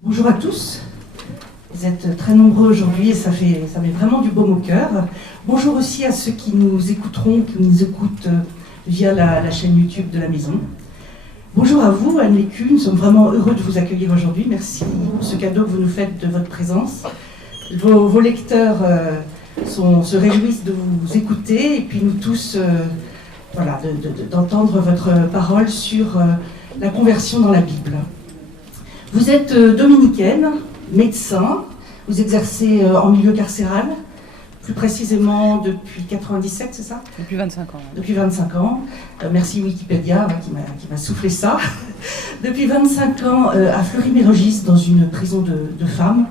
Bonjour à tous, vous êtes très nombreux aujourd'hui et ça met vraiment du baume au cœur. Bonjour aussi à ceux qui nous écouteront, qui nous écoutent via la chaîne YouTube de la maison. Bonjour à vous, Anne Lécu, nous sommes vraiment heureux de vous accueillir aujourd'hui. Merci pour ce cadeau que vous nous faites de votre présence. Vos lecteurs se réjouissent de vous écouter et puis nous tous, d'entendre votre parole sur la conversion dans la Bible. Vous êtes dominicaine, médecin, vous exercez en milieu carcéral, plus précisément depuis 97, c'est ça ? Depuis 25 ans. Depuis 25 ans. Merci Wikipédia qui m'a soufflé ça. Depuis 25 ans à Fleury-Mérogis, dans une prison de femmes.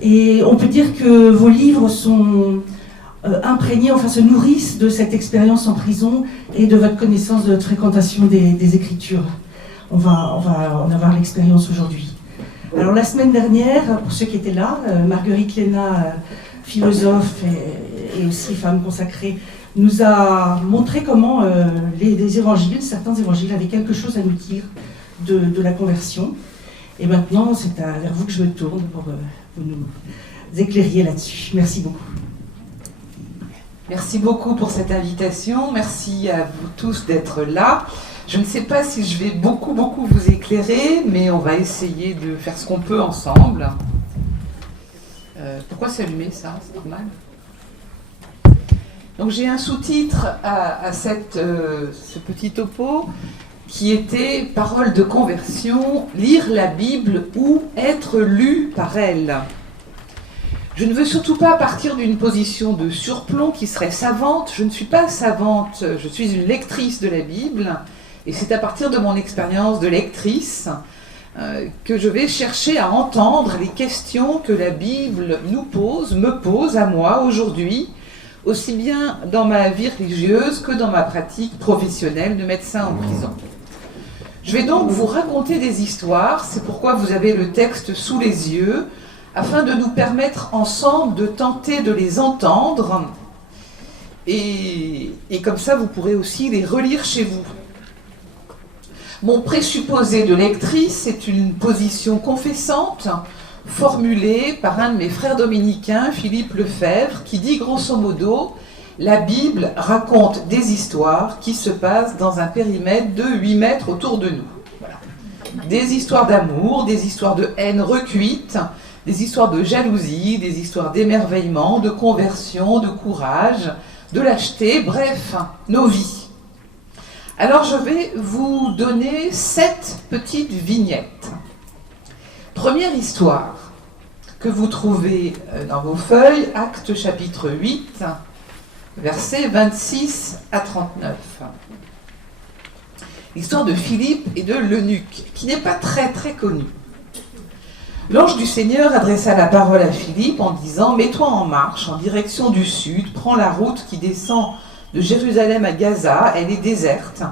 Et on peut dire que vos livres sont imprégnés, se nourrissent de cette expérience en prison et de votre connaissance, de votre fréquentation des Écritures. On va en avoir l'expérience aujourd'hui. Alors la semaine dernière, pour ceux qui étaient là, Marguerite Léna, philosophe et aussi femme consacrée, nous a montré comment les évangiles, certains évangiles, avaient quelque chose à nous dire de la conversion. Et maintenant, c'est vers vous que je me tourne pour que vous nous éclairiez là-dessus. Merci beaucoup. Merci beaucoup pour cette invitation. Merci à vous tous d'être là. Je ne sais pas si je vais beaucoup vous éclairer, mais on va essayer de faire ce qu'on peut ensemble. Pourquoi s'allumer ça ? C'est normal. Donc j'ai un sous-titre à ce petit topo qui était « Parole de conversion, lire la Bible ou être lu par elle ». Je ne veux surtout pas partir d'une position de surplomb qui serait savante. Je ne suis pas savante, je suis une lectrice de la Bible. Et c'est à partir de mon expérience de lectrice que je vais chercher à entendre les questions que la Bible me pose à moi aujourd'hui, aussi bien dans ma vie religieuse que dans ma pratique professionnelle de médecin en prison. Je vais donc vous raconter des histoires, c'est pourquoi vous avez le texte sous les yeux, afin de nous permettre ensemble de tenter de les entendre, et comme ça vous pourrez aussi les relire chez vous. Mon présupposé de lectrice est une position confessante formulée par un de mes frères dominicains, Philippe Lefebvre, qui dit grosso modo « La Bible raconte des histoires qui se passent dans un périmètre de 8 mètres autour de nous. » Voilà. Des histoires d'amour, des histoires de haine recuite, des histoires de jalousie, des histoires d'émerveillement, de conversion, de courage, de lâcheté, bref, nos vies. Alors je vais vous donner 7 petites vignettes. Première histoire que vous trouvez dans vos feuilles, Actes chapitre 8, versets 26 à 39. L'histoire de Philippe et de l'eunuque, qui n'est pas très connue. L'ange du Seigneur adressa la parole à Philippe en disant « Mets-toi en marche en direction du sud, prends la route qui descend de Jérusalem à Gaza, elle est déserte. »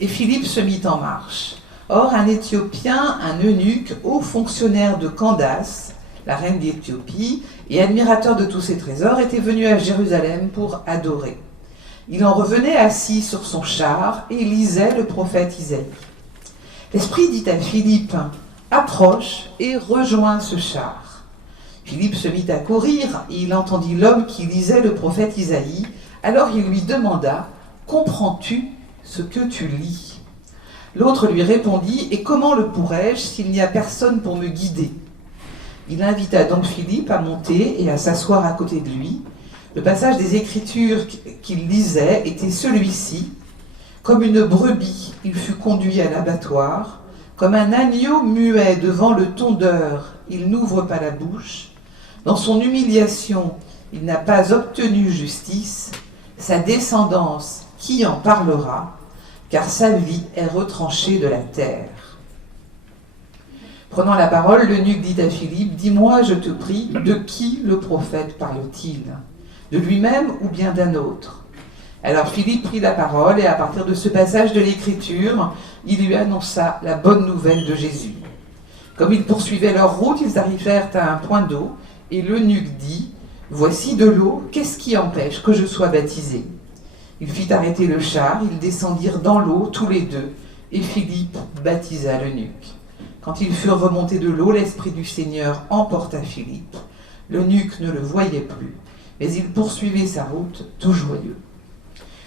Et Philippe se mit en marche. Or, un Éthiopien, un eunuque, haut fonctionnaire de Candace, la reine d'Éthiopie, et admirateur de tous ses trésors, était venu à Jérusalem pour adorer. Il en revenait assis sur son char et lisait le prophète Isaïe. L'Esprit dit à Philippe « Approche et rejoins ce char. » Philippe se mit à courir et il entendit l'homme qui lisait le prophète Isaïe. Alors il lui demanda « Comprends-tu ce que tu lis ?» L'autre lui répondit « Et comment le pourrais-je s'il n'y a personne pour me guider ?» Il invita donc Philippe à monter et à s'asseoir à côté de lui. Le passage des Écritures qu'il lisait était celui-ci. « Comme une brebis, il fut conduit à l'abattoir. Comme un agneau muet devant le tondeur, il n'ouvre pas la bouche. Dans son humiliation, il n'a pas obtenu justice. Sa descendance, qui en parlera, car sa vie est retranchée de la terre. » Prenant la parole, l'eunuque dit à Philippe, « Dis-moi, je te prie, de qui le prophète parle-t-il ? De lui-même ou bien d'un autre ?» Alors Philippe prit la parole et à partir de ce passage de l'Écriture, il lui annonça la bonne nouvelle de Jésus. Comme ils poursuivaient leur route, ils arrivèrent à un point d'eau et l'eunuque dit, « Voici de l'eau, qu'est-ce qui empêche que je sois baptisé ?» Il fit arrêter le char, ils descendirent dans l'eau tous les deux, et Philippe baptisa l'eunuque. Quand ils furent remontés de l'eau, l'Esprit du Seigneur emporta Philippe. L'eunuque ne le voyait plus, mais il poursuivait sa route tout joyeux.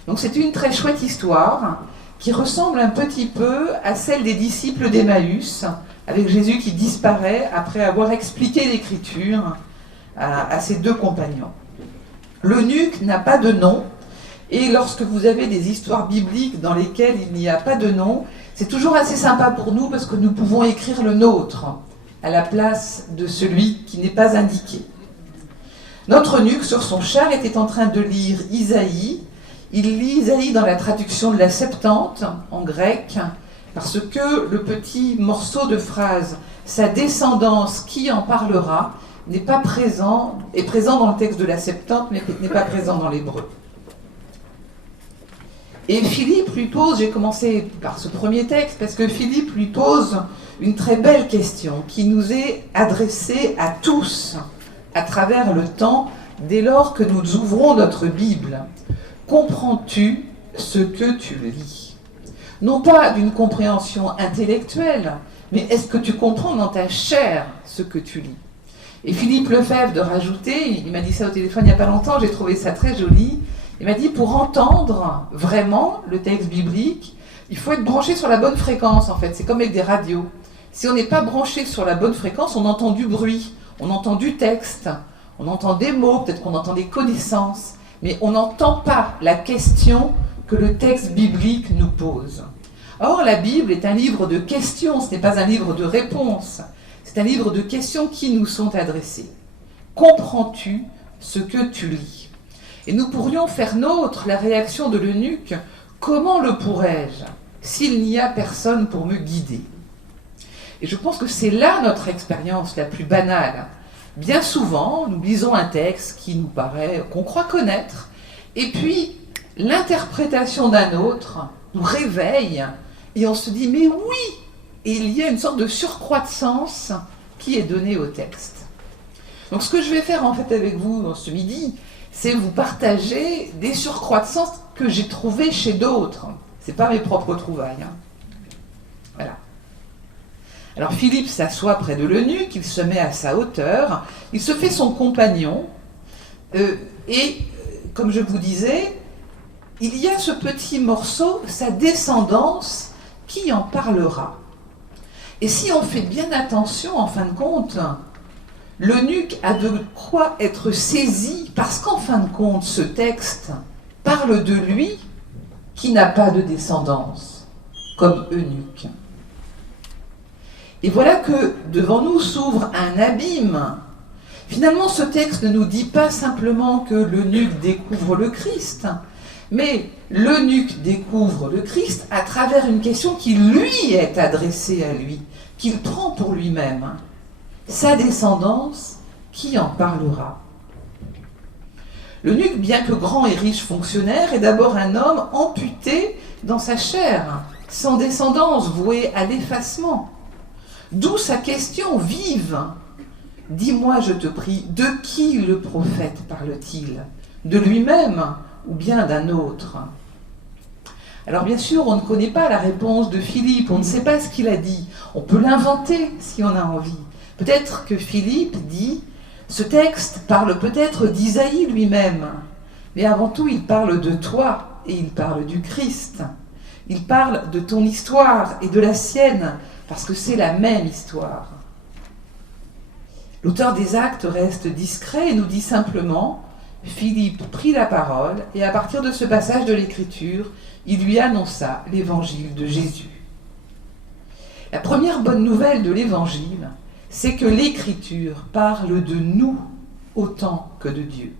Donc c'est une très chouette histoire qui ressemble un petit peu à celle des disciples d'Emmaüs, avec Jésus qui disparaît après avoir expliqué l'Écriture à ses deux compagnons. L'eunuque n'a pas de nom, et lorsque vous avez des histoires bibliques dans lesquelles il n'y a pas de nom, c'est toujours assez sympa pour nous parce que nous pouvons écrire le nôtre à la place de celui qui n'est pas indiqué. Notre eunuque, sur son char, était en train de lire Isaïe. Il lit Isaïe dans la traduction de la Septante, en grec, parce que le petit morceau de phrase « sa descendance qui en parlera » n'est pas présent, est présent dans le texte de la Septante, mais n'est pas présent dans l'hébreu. Et Philippe lui pose, j'ai commencé par ce premier texte, parce que Philippe lui pose une très belle question qui nous est adressée à tous à travers le temps, dès lors que nous ouvrons notre Bible. Comprends-tu ce que tu lis ? Non pas d'une compréhension intellectuelle, mais est-ce que tu comprends dans ta chair ce que tu lis ? Et Philippe Lefebvre de rajouter, il m'a dit ça au téléphone il n'y a pas longtemps, j'ai trouvé ça très joli. Il m'a dit, pour entendre vraiment le texte biblique, il faut être branché sur la bonne fréquence, en fait. C'est comme avec des radios. Si on n'est pas branché sur la bonne fréquence, on entend du bruit, on entend du texte, on entend des mots, peut-être qu'on entend des connaissances, mais on n'entend pas la question que le texte biblique nous pose. Or, la Bible est un livre de questions, ce n'est pas un livre de réponses. C'est un livre de questions qui nous sont adressées. Comprends-tu ce que tu lis ? Et nous pourrions faire nôtre la réaction de l'eunuque. Comment le pourrais-je s'il n'y a personne pour me guider ? Et je pense que c'est là notre expérience la plus banale. Bien souvent, nous lisons un texte qui nous paraît, qu'on croit connaître, et puis l'interprétation d'un autre nous réveille, et on se dit « mais oui !» Et il y a une sorte de surcroît de sens qui est donnée au texte. Donc ce que je vais faire en fait avec vous ce midi, c'est vous partager des surcroîts de sens que j'ai trouvés chez d'autres. Ce n'est pas mes propres trouvailles. Voilà. Alors Philippe s'assoit près de l'eunuque, il se met à sa hauteur, il se fait son compagnon, et comme je vous disais, il y a ce petit morceau, sa descendance, qui en parlera. Et si on fait bien attention, en fin de compte, l'eunuque a de quoi être saisi, parce qu'en fin de compte, ce texte parle de lui qui n'a pas de descendance, comme eunuque. Et voilà que devant nous s'ouvre un abîme. Finalement, ce texte ne nous dit pas simplement que l'eunuque découvre le Christ, mais l'eunuque découvre le Christ à travers une question qui lui est adressée à lui, qu'il prend pour lui-même. Sa descendance, qui en parlera ? L'eunuque, bien que grand et riche fonctionnaire, est d'abord un homme amputé dans sa chair, sans descendance, voué à l'effacement. D'où sa question vive. Dis-moi, je te prie, de qui le prophète parle-t-il ? De lui-même ou bien d'un autre ? Alors bien sûr, on ne connaît pas la réponse de Philippe, on ne sait pas ce qu'il a dit. On peut l'inventer si on a envie. Peut-être que Philippe dit, ce texte parle peut-être d'Isaïe lui-même, mais avant tout il parle de toi et il parle du Christ. Il parle de ton histoire et de la sienne, parce que c'est la même histoire. L'auteur des Actes reste discret et nous dit simplement, Philippe prit la parole et à partir de ce passage de l'Écriture, il lui annonça l'évangile de Jésus. La première bonne nouvelle de l'évangile, c'est que l'Écriture parle de nous autant que de Dieu.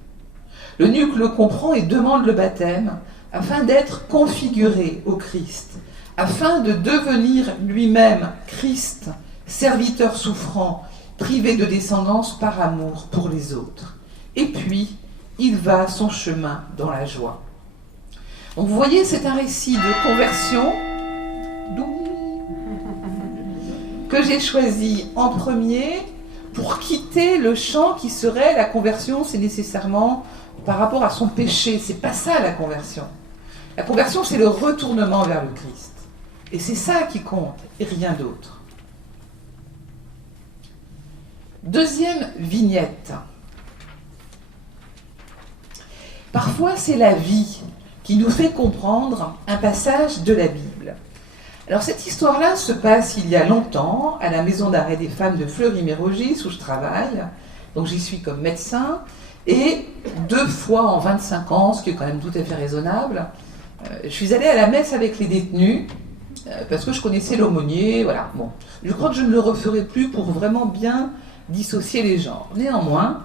L'eunuque le comprend et demande le baptême afin d'être configuré au Christ, afin de devenir lui-même Christ, serviteur souffrant, privé de descendance par amour pour les autres. Et puis, il va son chemin dans la joie. Donc vous voyez, c'est un récit de conversion que j'ai choisi en premier pour quitter le champ qui serait la conversion, c'est nécessairement par rapport à son péché. C'est pas ça la conversion. La conversion, c'est le retournement vers le Christ. Et c'est ça qui compte, et rien d'autre. Deuxième vignette. Parfois, c'est la vie qui nous fait comprendre un passage de la Bible. Alors cette histoire-là se passe il y a longtemps à la maison d'arrêt des femmes de Fleury-Mérogis où je travaille. Donc j'y suis comme médecin. Et 2 fois en 25 ans, ce qui est quand même tout à fait raisonnable, je suis allée à la messe avec les détenus parce que je connaissais l'aumônier. Voilà. Bon. Je crois que je ne le referai plus pour vraiment bien dissocier les genres. Néanmoins,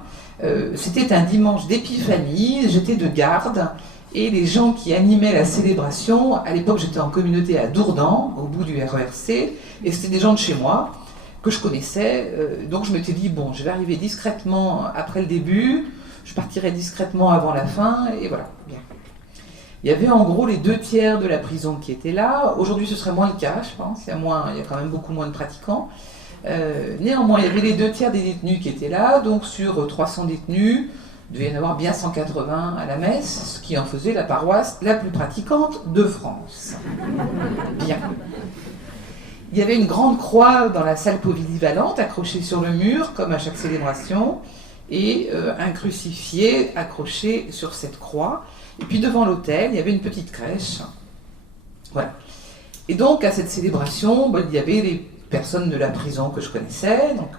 c'était un dimanche d'épiphanie, j'étais de garde. Et les gens qui animaient la célébration, à l'époque j'étais en communauté à Dourdan, au bout du RERC, et c'était des gens de chez moi, que je connaissais, donc je m'étais dit, bon, je vais arriver discrètement après le début, je partirai discrètement avant la fin, et voilà, bien. Il y avait en gros les 2/3 de la prison qui étaient là, aujourd'hui ce serait moins le cas, je pense, il y a quand même beaucoup moins de pratiquants. Néanmoins, il y avait les 2/3 des détenus qui étaient là, donc sur 300 détenus, il devait y en avoir bien 180 à la messe, ce qui en faisait la paroisse la plus pratiquante de France. Bien. Il y avait une grande croix dans la salle polyvalente, accrochée sur le mur, comme à chaque célébration, et un crucifié accroché sur cette croix. Et puis devant l'autel, il y avait une petite crèche. Voilà. Et donc, à cette célébration, il y avait les personnes de la prison que je connaissais, donc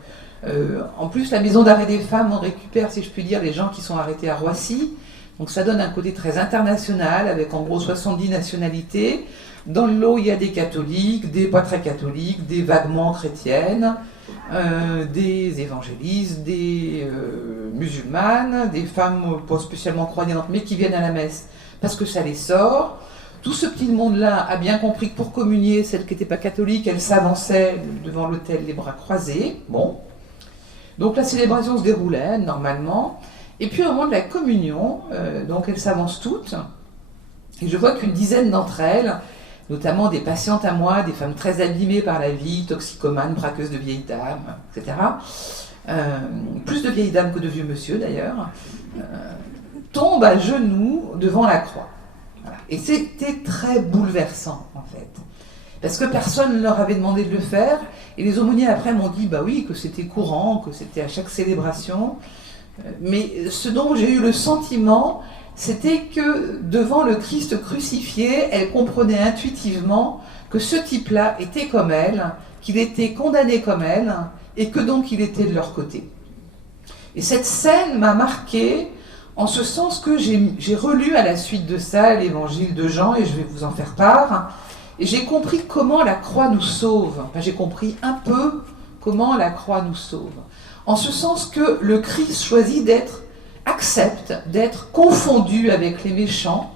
en plus, la maison d'arrêt des femmes, on récupère, si je puis dire, les gens qui sont arrêtés à Roissy. Donc ça donne un côté très international, avec en gros 70 nationalités. Dans le lot, il y a des catholiques, des pas très catholiques, des vaguement chrétiennes, des évangélistes, des musulmanes, des femmes pas spécialement croyantes, mais qui viennent à la messe parce que ça les sort. Tout ce petit monde-là a bien compris que pour communier, celles qui n'étaient pas catholiques, elles s'avançaient devant l'autel les bras croisés. Bon. Donc la célébration se déroulait normalement, et puis au moment de la communion, donc elles s'avancent toutes, et je vois qu'une dizaine d'entre elles, notamment des patientes à moi, des femmes très abîmées par la vie, toxicomanes, braqueuses de vieilles dames, etc., plus de vieilles dames que de vieux monsieur d'ailleurs, tombent à genoux devant la croix. Voilà. Et c'était très bouleversant en fait. Parce que personne ne leur avait demandé de le faire. Et les aumôniers après m'ont dit, bah oui, que c'était courant, que c'était à chaque célébration. Mais ce dont j'ai eu le sentiment, c'était que devant le Christ crucifié, elles comprenaient intuitivement que ce type-là était comme elles, qu'il était condamné comme elles, et que donc il était de leur côté. Et cette scène m'a marquée en ce sens que j'ai relu à la suite de ça l'évangile de Jean, et je vais vous en faire part. Et j'ai compris comment la croix nous sauve. Enfin, j'ai compris un peu comment la croix nous sauve. En ce sens que le Christ choisit accepte d'être confondu avec les méchants,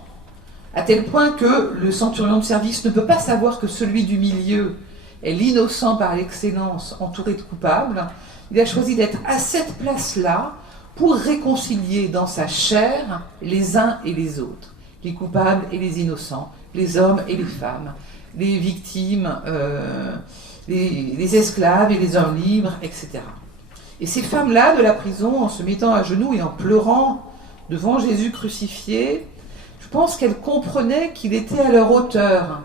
à tel point que le centurion de service ne peut pas savoir que celui du milieu est l'innocent par l'excellence, entouré de coupables. Il a choisi d'être à cette place-là pour réconcilier dans sa chair les uns et les autres, les coupables et les innocents, les hommes et les femmes, les victimes, les esclaves et les hommes libres, etc. Et ces femmes-là de la prison, en se mettant à genoux et en pleurant devant Jésus crucifié, je pense qu'elles comprenaient qu'il était à leur hauteur,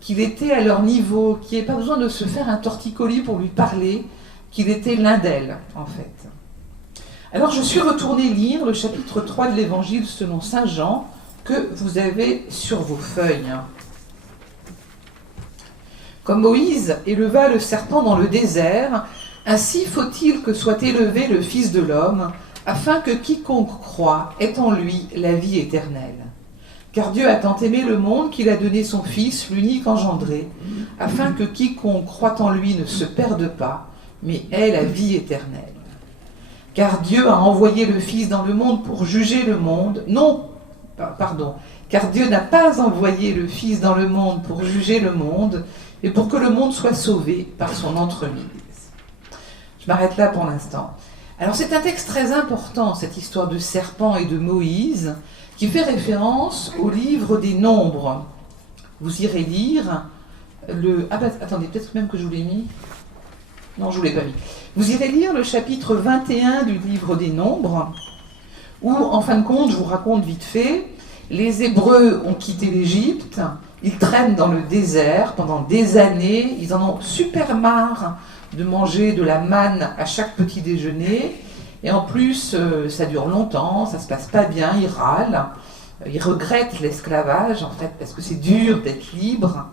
qu'il était à leur niveau, qu'il n'y avait pas besoin de se faire un torticolis pour lui parler, qu'il était l'un d'elles, en fait. Alors je suis retournée lire le chapitre 3 de l'Évangile selon saint Jean, que vous avez sur vos feuilles. Comme Moïse éleva le serpent dans le désert, ainsi faut-il que soit élevé le Fils de l'homme, afin que quiconque croit ait en lui la vie éternelle. Car Dieu a tant aimé le monde qu'il a donné son Fils, l'unique engendré, afin que quiconque croit en lui ne se perde pas, mais ait la vie éternelle. Car Dieu a envoyé le Fils dans le monde pour juger le monde, car Dieu n'a pas envoyé le Fils dans le monde pour juger le monde, et pour que le monde soit sauvé par son entremise. Je m'arrête là pour l'instant. Alors c'est un texte très important, cette histoire de serpent et de Moïse, qui fait référence au livre des Nombres. Vous irez lire attendez, peut-être même que je vous l'ai mis. Non, je ne vous l'ai pas mis. Vous irez lire le chapitre 21 du livre des Nombres, où, en fin de compte, je vous raconte vite fait, les Hébreux ont quitté l'Égypte, Ils traînent dans le désert pendant des années, ils en ont super marre de manger de la manne à chaque petit déjeuner, et en plus ça dure longtemps, ça se passe pas bien, ils râlent, ils regrettent l'esclavage en fait, parce que c'est dur d'être libre,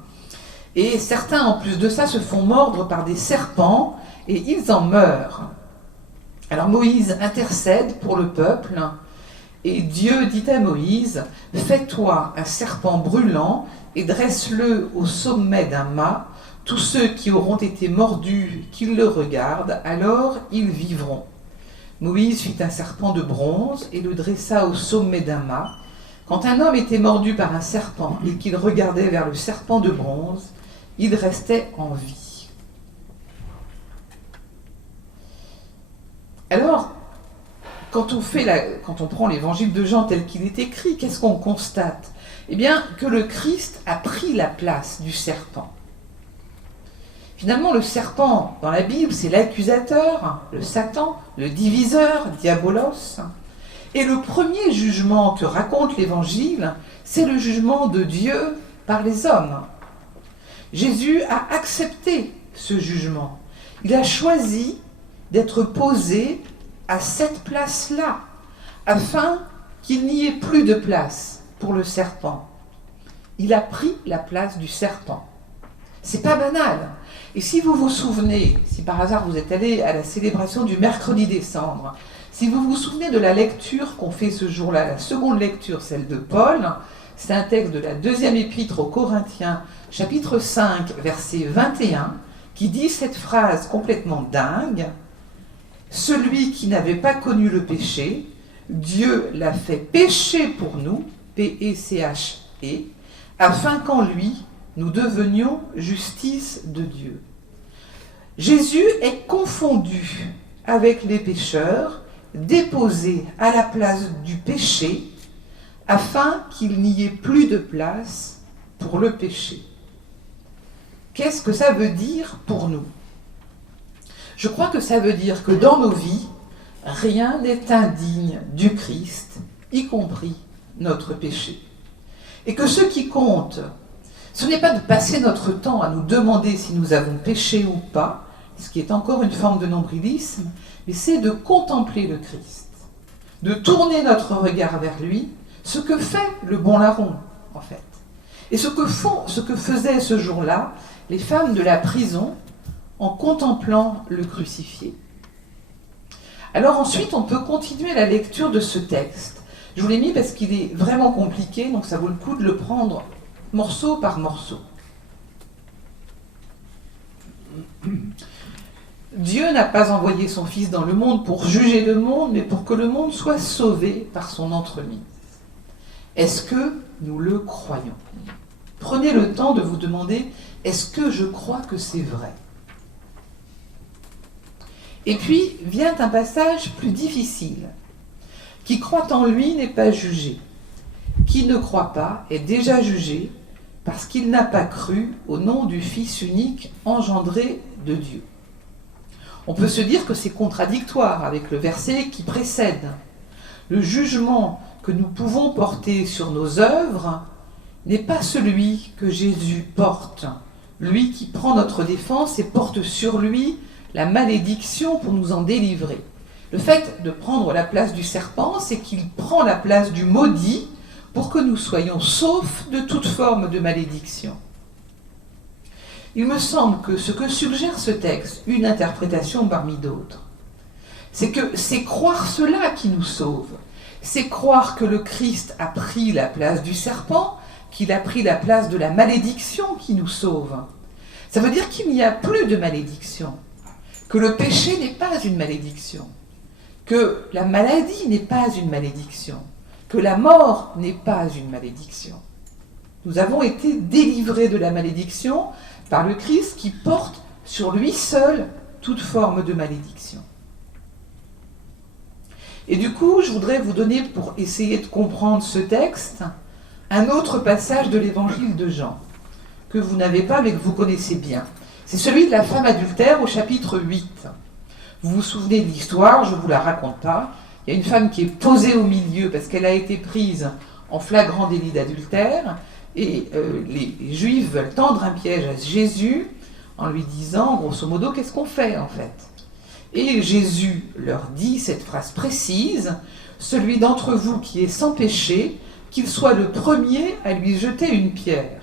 et certains en plus de ça se font mordre par des serpents, et ils en meurent. Alors Moïse intercède pour le peuple, et Dieu dit à Moïse, « Fais-toi un serpent brûlant et dresse-le au sommet d'un mât. Tous ceux qui auront été mordus, qu'ils le regardent, alors ils vivront. » Moïse fit un serpent de bronze et le dressa au sommet d'un mât. Quand un homme était mordu par un serpent et qu'il regardait vers le serpent de bronze, il restait en vie. Alors, quand on prend l'évangile de Jean tel qu'il est écrit, qu'est-ce qu'on constate ? Eh bien, que le Christ a pris la place du serpent. Finalement, le serpent, dans la Bible, c'est l'accusateur, le Satan, le diviseur, diabolos. Et le premier jugement que raconte l'Évangile, c'est le jugement de Dieu par les hommes. Jésus a accepté ce jugement. Il a choisi d'être posé à cette place-là, afin qu'il n'y ait plus de place pour le serpent. Il a pris la place du serpent. C'est pas banal. Et si vous vous souvenez, si par hasard vous êtes allé à la célébration du mercredi des cendres, si vous vous souvenez de la lecture qu'on fait ce jour-là, la seconde lecture, celle de Paul, c'est un texte de la deuxième épître aux Corinthiens, chapitre 5, verset 21, qui dit cette phrase complètement dingue. « Celui qui n'avait pas connu le péché, Dieu l'a fait pécher pour nous, P-E-C-H-E, afin qu'en lui, nous devenions justice de Dieu. » Jésus est confondu avec les pécheurs, déposé à la place du péché, afin qu'il n'y ait plus de place pour le péché. Qu'est-ce que ça veut dire pour nous ? Je crois que ça veut dire que dans nos vies, rien n'est indigne du Christ, y compris notre péché. Et que ce qui compte, ce n'est pas de passer notre temps à nous demander si nous avons péché ou pas, ce qui est encore une forme de nombrilisme, mais c'est de contempler le Christ, de tourner notre regard vers lui, ce que fait le bon larron, en fait. Et ce que faisaient ce jour-là les femmes de la prison en contemplant le crucifié. Alors ensuite, on peut continuer la lecture de ce texte. Je vous l'ai mis parce qu'il est vraiment compliqué, donc ça vaut le coup de le prendre morceau par morceau. Dieu n'a pas envoyé son Fils dans le monde pour juger le monde, mais pour que le monde soit sauvé par son entremise. Est-ce que nous le croyons ? Prenez le temps de vous demander, est-ce que je crois que c'est vrai ? Et puis vient un passage plus difficile. Qui croit en lui n'est pas jugé. Qui ne croit pas est déjà jugé parce qu'il n'a pas cru au nom du Fils unique engendré de Dieu. On peut se dire que c'est contradictoire avec le verset qui précède. Le jugement que nous pouvons porter sur nos œuvres n'est pas celui que Jésus porte, lui qui prend notre défense et porte sur lui la malédiction pour nous en délivrer. Le fait de prendre la place du serpent, c'est qu'il prend la place du maudit pour que nous soyons saufs de toute forme de malédiction. Il me semble que ce que suggère ce texte, une interprétation parmi d'autres, c'est que c'est croire cela qui nous sauve. C'est croire que le Christ a pris la place du serpent, qu'il a pris la place de la malédiction qui nous sauve. Ça veut dire qu'il n'y a plus de malédiction, que le péché n'est pas une malédiction, que la maladie n'est pas une malédiction, que la mort n'est pas une malédiction. Nous avons été délivrés de la malédiction par le Christ qui porte sur lui seul toute forme de malédiction. Et du coup, je voudrais vous donner, pour essayer de comprendre ce texte, un autre passage de l'évangile de Jean, que vous n'avez pas mais que vous connaissez bien. C'est celui de la femme adultère au chapitre 8. Vous vous souvenez de l'histoire, je ne vous la raconte pas. Il y a une femme qui est posée au milieu parce qu'elle a été prise en flagrant délit d'adultère. Et les Juifs veulent tendre un piège à Jésus en lui disant, grosso modo, qu'est-ce qu'on fait en fait? Et Jésus leur dit cette phrase précise, « Celui d'entre vous qui est sans péché, qu'il soit le premier à lui jeter une pierre. »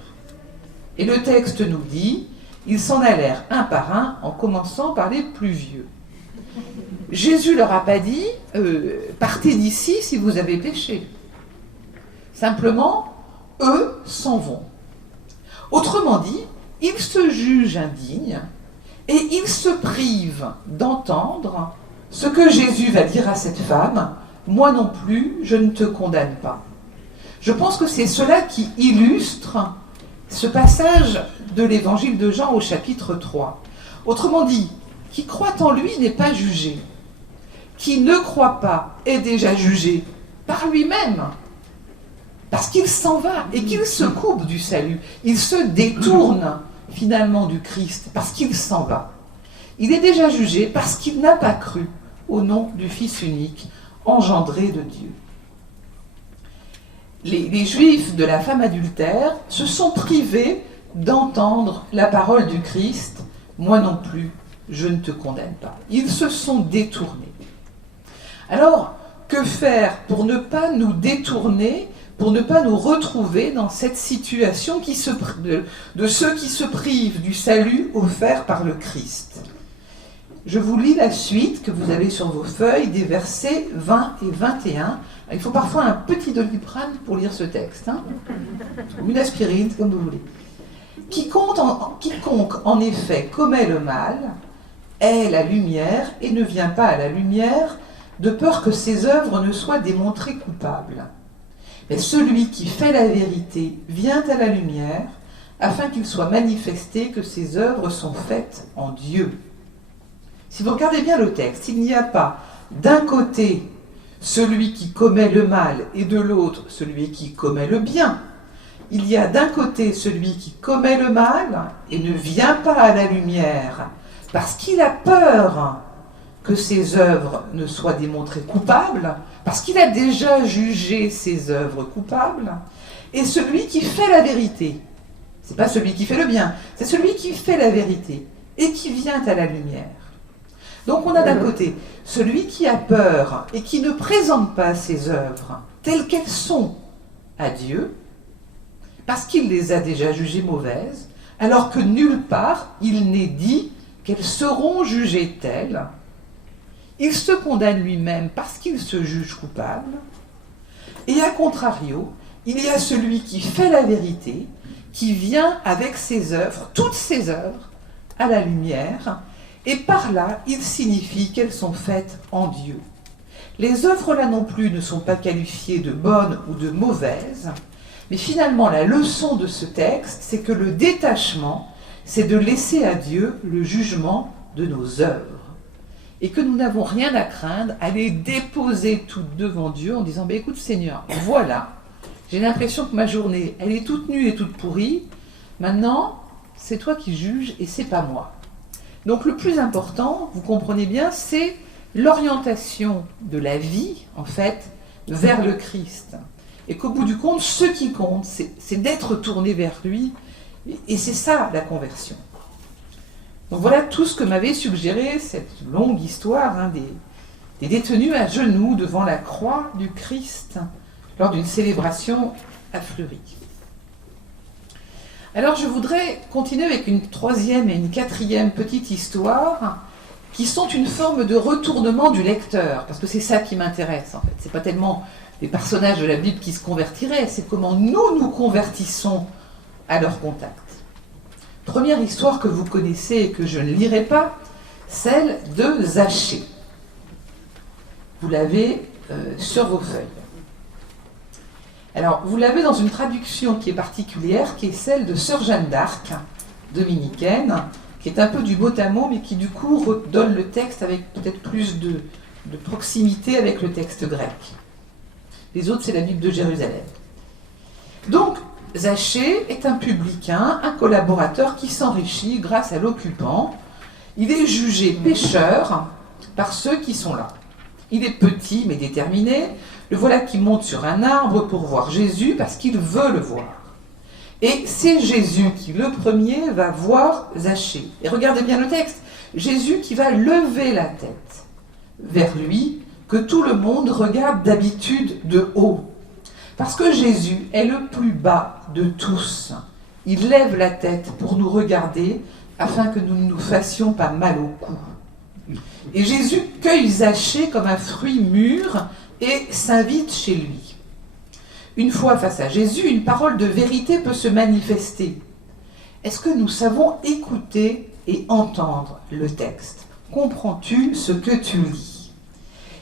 Et le texte nous dit, ils s'en allèrent un par un en commençant par les plus vieux. Jésus leur a pas dit, partez d'ici si vous avez péché. Simplement, eux s'en vont. Autrement dit, ils se jugent indignes et ils se privent d'entendre ce que Jésus va dire à cette femme, « Moi non plus, je ne te condamne pas ». Je pense que c'est cela qui illustre ce passage de l'évangile de Jean au chapitre 3. Autrement dit, qui croit en lui n'est pas jugé. Qui ne croit pas est déjà jugé par lui-même. Parce qu'il s'en va et qu'il se coupe du salut. Il se détourne finalement du Christ parce qu'il s'en va. Il est déjà jugé parce qu'il n'a pas cru au nom du Fils unique, engendré de Dieu. Les Juifs de la femme adultère se sont privés d'entendre la parole du Christ, « Moi non plus, je ne te condamne pas ». Ils se sont détournés. Alors, que faire pour ne pas nous détourner, pour ne pas nous retrouver dans cette situation de ceux qui se privent du salut offert par le Christ? Je vous lis la suite que vous avez sur vos feuilles des versets 20 et 21. Il faut parfois un petit Doliprane pour lire ce texte, hein, ou une aspirine, comme vous voulez. Quiconque en effet commet le mal est la lumière et ne vient pas à la lumière de peur que ses œuvres ne soient démontrées coupables. Mais celui qui fait la vérité vient à la lumière afin qu'il soit manifesté que ses œuvres sont faites en Dieu. Si vous regardez bien le texte, il n'y a pas d'un côté celui qui commet le mal et de l'autre celui qui commet le bien. Il y a d'un côté celui qui commet le mal et ne vient pas à la lumière parce qu'il a peur que ses œuvres ne soient démontrées coupables, parce qu'il a déjà jugé ses œuvres coupables, et celui qui fait la vérité. Ce n'est pas celui qui fait le bien, c'est celui qui fait la vérité et qui vient à la lumière. Donc on a d'un côté celui qui a peur et qui ne présente pas ses œuvres telles qu'elles sont à Dieu, parce qu'il les a déjà jugées mauvaises, alors que nulle part il n'est dit qu'elles seront jugées telles. Il se condamne lui-même parce qu'il se juge coupable. Et à contrario, il y a celui qui fait la vérité, qui vient avec ses œuvres, toutes ses œuvres, à la lumière, et par là, il signifie qu'elles sont faites en Dieu. Les œuvres là non plus ne sont pas qualifiées de bonnes ou de mauvaises, mais finalement la leçon de ce texte, c'est que le détachement, c'est de laisser à Dieu le jugement de nos œuvres. Et que nous n'avons rien à craindre à les déposer toutes devant Dieu en disant « Écoute Seigneur, voilà, j'ai l'impression que ma journée, elle est toute nue et toute pourrie, maintenant, c'est toi qui juges et c'est pas moi. » Donc le plus important, vous comprenez bien, c'est l'orientation de la vie, en fait, vers le Christ. Et qu'au bout du compte, ce qui compte, c'est d'être tourné vers lui, et c'est ça la conversion. Donc voilà tout ce que m'avait suggéré cette longue histoire des détenus à genoux devant la croix du Christ lors d'une célébration à Fleury. Alors je voudrais continuer avec une troisième et une quatrième petite histoire qui sont une forme de retournement du lecteur, parce que c'est ça qui m'intéresse en fait. C'est pas tellement les personnages de la Bible qui se convertiraient, c'est comment nous nous convertissons à leur contact. Première histoire que vous connaissez et que je ne lirai pas, celle de Zachée. Vous l'avez sur vos feuilles. Alors, vous l'avez dans une traduction qui est particulière, qui est celle de Sœur Jeanne d'Arc, dominicaine, qui est un peu du mot à mot, mais qui du coup redonne le texte avec peut-être plus de proximité avec le texte grec. Les autres, c'est la Bible de Jérusalem. Donc, Zachée est un publicain, un collaborateur qui s'enrichit grâce à l'occupant. Il est jugé pécheur par ceux qui sont là. Il est petit mais déterminé. Le voilà qui monte sur un arbre pour voir Jésus parce qu'il veut le voir. Et c'est Jésus qui, le premier, va voir Zachée. Et regardez bien le texte. Jésus qui va lever la tête vers lui, que tout le monde regarde d'habitude de haut. Parce que Jésus est le plus bas de tous. Il lève la tête pour nous regarder afin que nous ne nous fassions pas mal au cou. Et Jésus cueille Zachée comme un fruit mûr et s'invite chez lui. Une fois face à Jésus, une parole de vérité peut se manifester. Est-ce que nous savons écouter et entendre le texte? Comprends-tu ce que tu lis?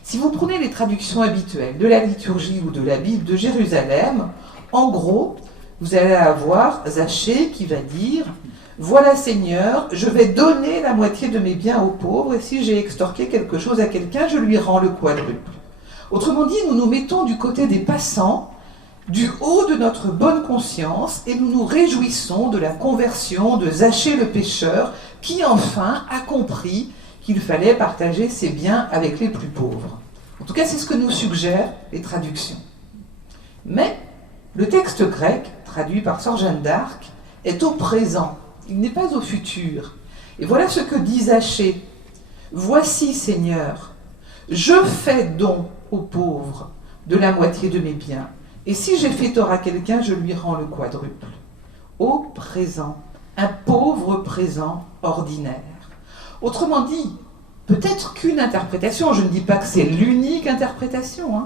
Si vous prenez les traductions habituelles de la liturgie ou de la Bible de Jérusalem, en gros, vous allez avoir Zachée qui va dire « Voilà Seigneur, je vais donner la moitié de mes biens aux pauvres, et si j'ai extorqué quelque chose à quelqu'un, je lui rends le quadruple. » Autrement dit, nous nous mettons du côté des passants, du haut de notre bonne conscience, et nous nous réjouissons de la conversion de Zachée le pécheur, qui enfin a compris qu'il fallait partager ses biens avec les plus pauvres. En tout cas, c'est ce que nous suggèrent les traductions. Mais le texte grec, traduit par sœur Jeanne d'Arc, est au présent, il n'est pas au futur. Et voilà ce que dit Zachée. « Voici, Seigneur, je fais don aux pauvres de la moitié de mes biens, et si j'ai fait tort à quelqu'un, je lui rends le quadruple. » Au présent, un pauvre présent ordinaire. Autrement dit, peut-être qu'une interprétation, je ne dis pas que c'est l'unique interprétation,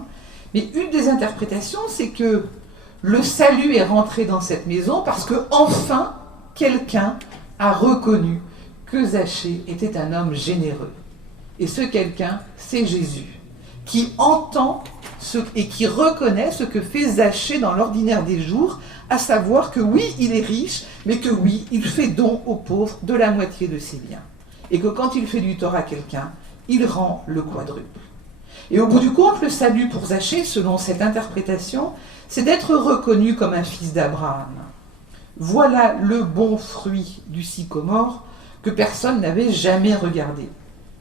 mais une des interprétations, c'est que le salut est rentré dans cette maison parce que enfin quelqu'un a reconnu que Zachée était un homme généreux. Et ce quelqu'un, c'est Jésus, qui entend et qui reconnaît ce que fait Zachée dans l'ordinaire des jours, à savoir que oui, il est riche, mais que oui, il fait don aux pauvres de la moitié de ses biens. Et que quand il fait du tort à quelqu'un, il rend le quadruple. Et au bout du compte, le salut pour Zachée, selon cette interprétation, c'est d'être reconnu comme un fils d'Abraham. Voilà le bon fruit du sycomore que personne n'avait jamais regardé.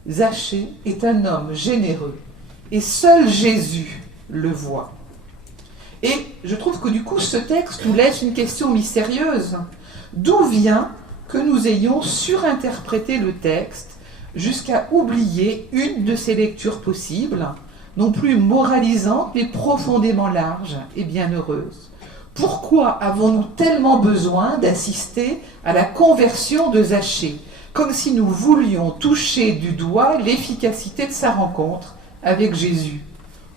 Zachée est un homme généreux, et seul Jésus le voit. Et je trouve que du coup, ce texte nous laisse une question mystérieuse. D'où vient que nous ayons surinterprété le texte jusqu'à oublier une de ses lectures possibles, non plus moralisante, mais profondément large et bienheureuse? Pourquoi avons-nous tellement besoin d'assister à la conversion de Zachée, comme si nous voulions toucher du doigt l'efficacité de sa rencontre avec Jésus?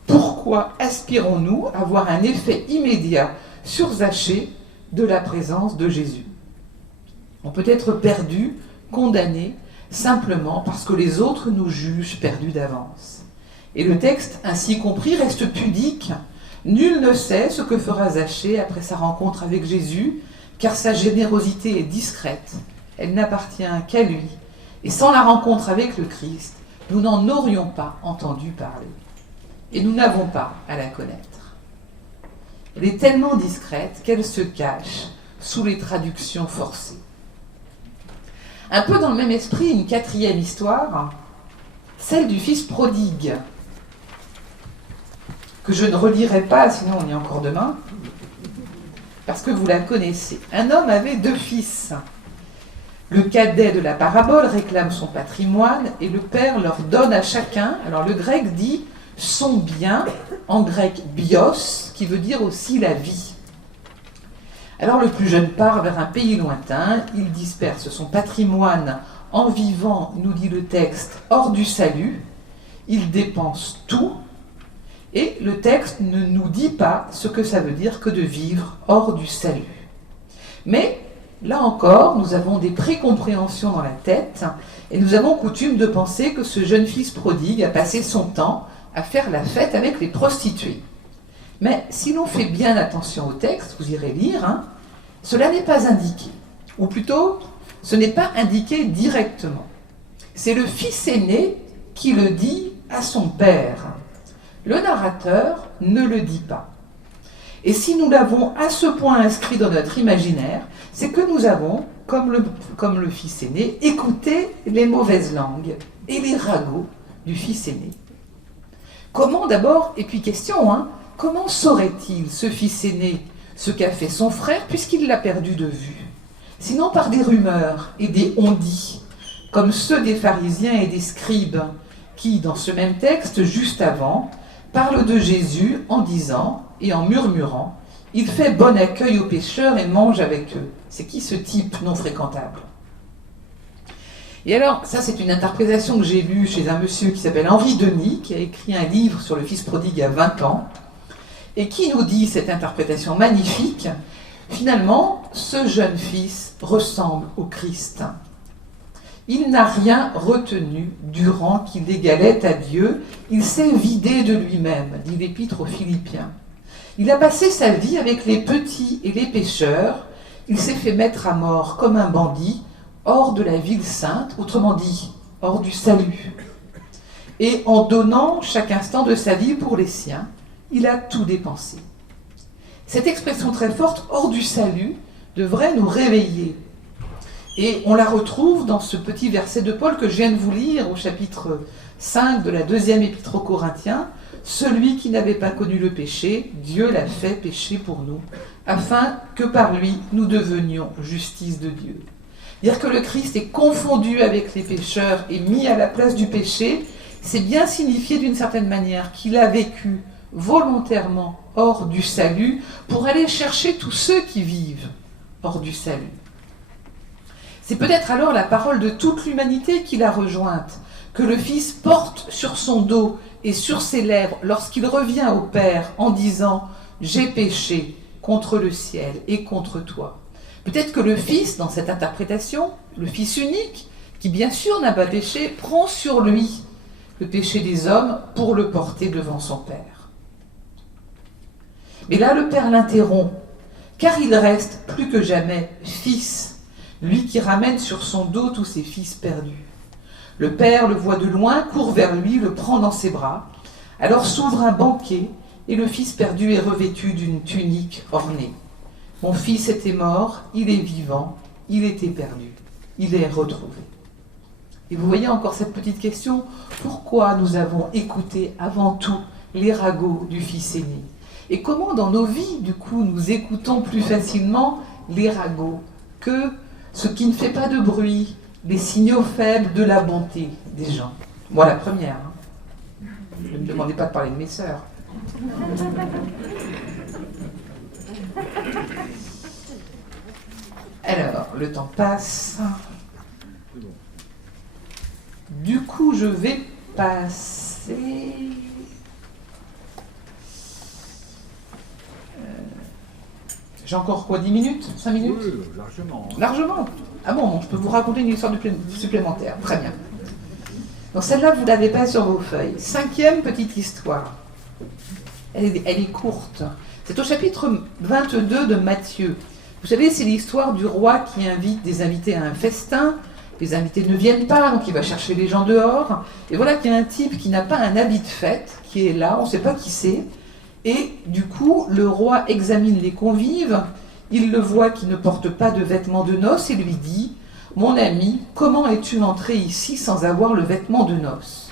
Pourquoi aspirons-nous à avoir un effet immédiat sur Zachée de la présence de Jésus? On peut être perdu, condamné, simplement parce que les autres nous jugent perdus d'avance. Et le texte, ainsi compris, reste pudique. Nul ne sait ce que fera Zachée après sa rencontre avec Jésus, car sa générosité est discrète, elle n'appartient qu'à lui. Et sans la rencontre avec le Christ, nous n'en aurions pas entendu parler. Et nous n'avons pas à la connaître. Elle est tellement discrète qu'elle se cache sous les traductions forcées. Un peu dans le même esprit, une quatrième histoire, celle du fils prodigue, que je ne relirai pas, sinon on y est encore demain, parce que vous la connaissez. Un homme avait 2 fils. Le cadet de la parabole réclame son patrimoine et le père leur donne à chacun, alors le grec dit son bien, en grec bios, qui veut dire aussi la vie. Alors le plus jeune part vers un pays lointain, il disperse son patrimoine en vivant, nous dit le texte, hors du salut, il dépense tout, et le texte ne nous dit pas ce que ça veut dire que de vivre hors du salut. Mais, là encore, nous avons des précompréhensions dans la tête, et nous avons coutume de penser que ce jeune fils prodigue a passé son temps à faire la fête avec les prostituées. Mais si l'on fait bien attention au texte, vous irez lire, cela n'est pas indiqué. Ou plutôt, ce n'est pas indiqué directement. C'est le fils aîné qui le dit à son père. Le narrateur ne le dit pas. Et si nous l'avons à ce point inscrit dans notre imaginaire, c'est que nous avons, comme le fils aîné, écouté les mauvaises langues et les ragots du fils aîné. Comment d'abord, et puis question, comment saurait-il, ce fils aîné, ce qu'a fait son frère puisqu'il l'a perdu de vue, sinon par des rumeurs et des on-dit, comme ceux des pharisiens et des scribes, qui, dans ce même texte, juste avant, parlent de Jésus en disant et en murmurant « Il fait bon accueil aux pécheurs et mange avec eux ». C'est qui ce type non fréquentable? Et alors, ça c'est une interprétation que j'ai lue chez un monsieur qui s'appelle Henri Denis, qui a écrit un livre sur le fils prodigue il y a 20 ans, et qui nous dit cette interprétation magnifique, finalement, ce jeune fils ressemble au Christ. Il n'a rien retenu durant qu'il égalait à Dieu, il s'est vidé de lui-même, dit l'Épître aux Philippiens. Il a passé sa vie avec les petits et les pécheurs, il s'est fait mettre à mort comme un bandit, hors de la ville sainte, autrement dit, hors du salut. Et en donnant chaque instant de sa vie pour les siens, il a tout dépensé. Cette expression très forte, hors du salut, devrait nous réveiller. Et on la retrouve dans ce petit verset de Paul que je viens de vous lire au chapitre 5 de la deuxième épître aux Corinthiens. Celui qui n'avait pas connu le péché, Dieu l'a fait pécher pour nous, afin que par lui nous devenions justice de Dieu. Dire que le Christ est confondu avec les pécheurs et mis à la place du péché, c'est bien signifier d'une certaine manière qu'il a vécu volontairement hors du salut pour aller chercher tous ceux qui vivent hors du salut. C'est peut-être alors la parole de toute l'humanité qu'il a rejointe, que le Fils porte sur son dos et sur ses lèvres lorsqu'il revient au Père en disant « J'ai péché contre le ciel et contre toi ». Peut-être que le Fils, dans cette interprétation, le Fils unique, qui bien sûr n'a pas péché, prend sur lui le péché des hommes pour le porter devant son Père. Mais là, le Père l'interrompt, car il reste plus que jamais Fils, lui qui ramène sur son dos tous ses fils perdus. Le Père le voit de loin, court vers lui, le prend dans ses bras. Alors s'ouvre un banquet, et le Fils perdu est revêtu d'une tunique ornée. Mon fils était mort, il est vivant, il était perdu, il est retrouvé. Et vous voyez encore cette petite question, pourquoi nous avons écouté avant tout les ragots du Fils aîné? Et comment dans nos vies, du coup, nous écoutons plus facilement les ragots que ce qui ne fait pas de bruit, les signaux faibles de la bonté des gens? Moi la première. Ne me demandez pas de parler de mes sœurs. Alors, le temps passe. Du coup, je vais passer... J'ai encore quoi, 10 minutes 5 minutes? Oui, largement. Largement? Ah bon, je peux vous raconter une histoire supplémentaire. Très bien. Donc celle-là, vous ne l'avez pas sur vos feuilles. 5e petite histoire. Elle est courte. C'est au chapitre 22 de Matthieu. Vous savez, c'est l'histoire du roi qui invite des invités à un festin. Les invités ne viennent pas, donc il va chercher les gens dehors. Et voilà qu'il y a un type qui n'a pas un habit de fête, qui est là, on ne sait pas qui c'est. Et du coup, le roi examine les convives. Il le voit qui ne porte pas de vêtements de noces et lui dit « Mon ami, comment es-tu entré ici sans avoir le vêtement de noces ?»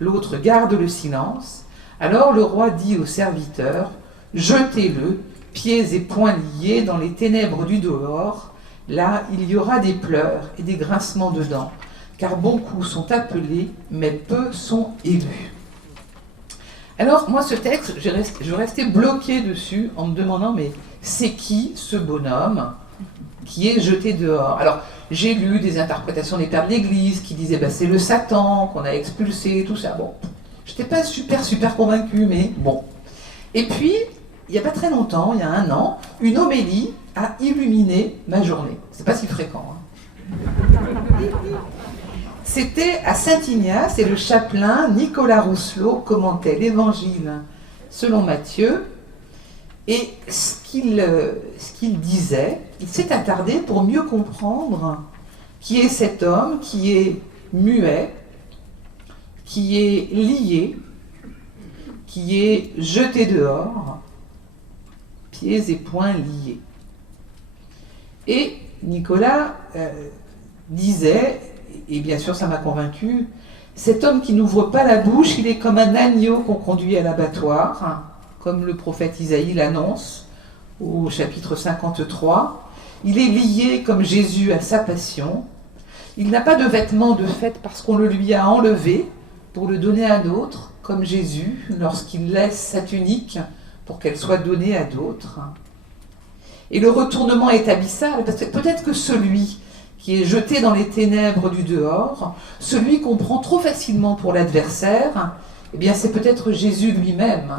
L'autre garde le silence. Alors le roi dit au serviteur « Jetez-le, pieds et poings liés, dans les ténèbres du dehors. Là, il y aura des pleurs et des grincements de dents, car beaucoup sont appelés, mais peu sont élus. » Alors, moi, ce texte, je restais bloqué dessus en me demandant, mais c'est qui ce bonhomme qui est jeté dehors? Alors, j'ai lu des interprétations des pères de l'Église qui disaient, c'est le Satan qu'on a expulsé, tout ça. Bon, je n'étais pas super convaincue, mais bon. Et puis, il n'y a pas très longtemps, il y a 1 an, une homélie a illuminé ma journée. C'est pas si fréquent. C'était à Saint-Ignace et le chapelain Nicolas Rousselot commentait l'Évangile selon Matthieu. Et ce qu'il disait, il s'est attardé pour mieux comprendre qui est cet homme qui est muet, qui est lié, qui est jeté dehors, pieds et poings liés. Et Nicolas disait, et bien sûr ça m'a convaincu, cet homme qui n'ouvre pas la bouche, il est comme un agneau qu'on conduit à l'abattoir, comme le prophète Isaïe l'annonce. au chapitre 53. Il est lié comme Jésus à sa passion. Il n'a pas de vêtements de fête parce qu'on le lui a enlevé pour le donner à d'autres, comme Jésus, lorsqu'il laisse sa tunique pour qu'elle soit donnée à d'autres. Et le retournement est abyssal, parce que peut-être que celui qui est jeté dans les ténèbres du dehors, celui qu'on prend trop facilement pour l'adversaire, eh bien c'est peut-être Jésus lui-même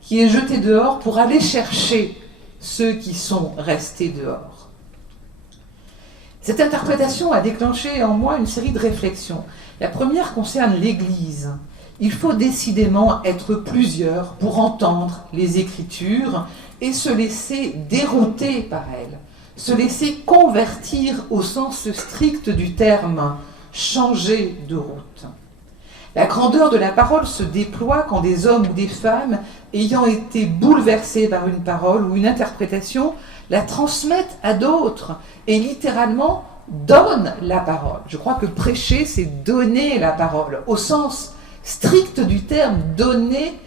qui est jeté dehors pour aller chercher ceux qui sont restés dehors. Cette interprétation a déclenché en moi une série de réflexions. La première concerne l'Église. Il faut décidément être plusieurs pour entendre les Écritures et se laisser dérouter par elles, se laisser convertir au sens strict du terme, changer de route. La grandeur de la parole se déploie quand des hommes ou des femmes, ayant été bouleversés par une parole ou une interprétation, la transmettent à d'autres et littéralement donnent la parole. Je crois que prêcher, c'est donner la parole, au sens strict du terme, donner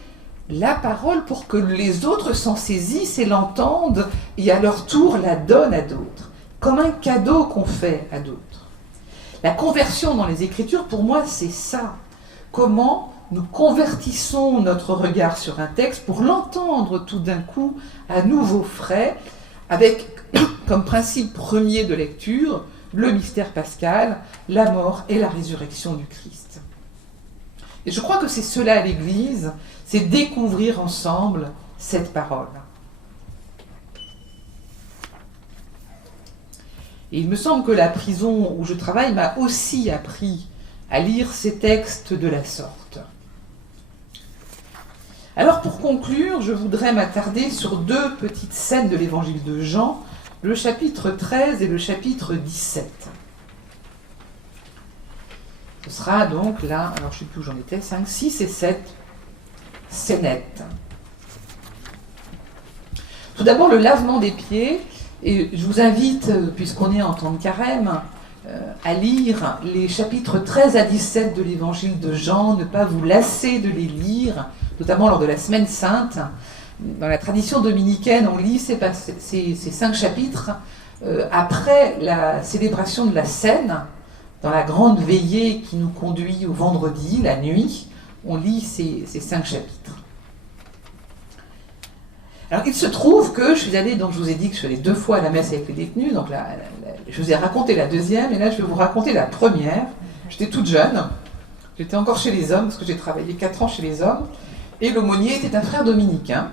la parole pour que les autres s'en saisissent et l'entendent et à leur tour la donnent à d'autres, comme un cadeau qu'on fait à d'autres. La conversion dans les Écritures, pour moi, c'est ça. Comment nous convertissons notre regard sur un texte pour l'entendre tout d'un coup à nouveau frais, avec comme principe premier de lecture le mystère pascal, la mort et la résurrection du Christ. Et je crois que c'est cela l'Église, c'est découvrir ensemble cette parole. Et il me semble que la prison où je travaille m'a aussi appris à lire ces textes de la sorte. Alors pour conclure, je voudrais m'attarder sur deux petites scènes de l'évangile de Jean, le chapitre 13 et le chapitre 17. Ce sera donc là, alors je ne sais plus où j'en étais, 5, 6 et 7 scénettes. Tout d'abord le lavement des pieds, et je vous invite, puisqu'on est en temps de carême, à lire les chapitres 13 à 17 de l'évangile de Jean, ne pas vous lasser de les lire, notamment lors de la Semaine Sainte. Dans la tradition dominicaine, on lit ces 5 chapitres après la célébration de la Cène, dans la grande veillée qui nous conduit au vendredi, la nuit, on lit ces 5 chapitres. Alors il se trouve que je suis allée, donc je vous ai dit que je suis allée 2 fois à la messe avec les détenus, donc là, je vous ai raconté la deuxième, et là je vais vous raconter la première. J'étais toute jeune, j'étais encore chez les hommes, parce que j'ai travaillé 4 ans chez les hommes, et l'aumônier était un frère dominicain,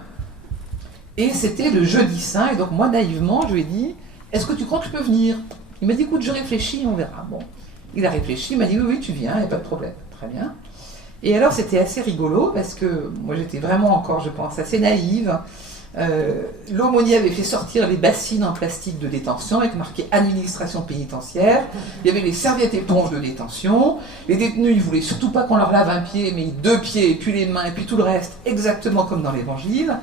et c'était le jeudi saint, et donc moi naïvement je lui ai dit, est-ce que tu crois que je peux venir? Il m'a dit, écoute, je réfléchis, on verra. Bon, il a réfléchi, il m'a dit, oui, tu viens, il n'y a pas de problème, très bien. Et alors c'était assez rigolo, parce que moi j'étais vraiment encore, je pense, assez naïve. L'aumônier avait fait sortir les bassines en plastique de détention avec marqué administration pénitentiaire. Il y avait les serviettes éponges de détention. Les détenus, ils voulaient surtout pas qu'on leur lave un pied, mais 2 pieds, et puis les mains, et puis tout le reste, exactement comme dans l'évangile.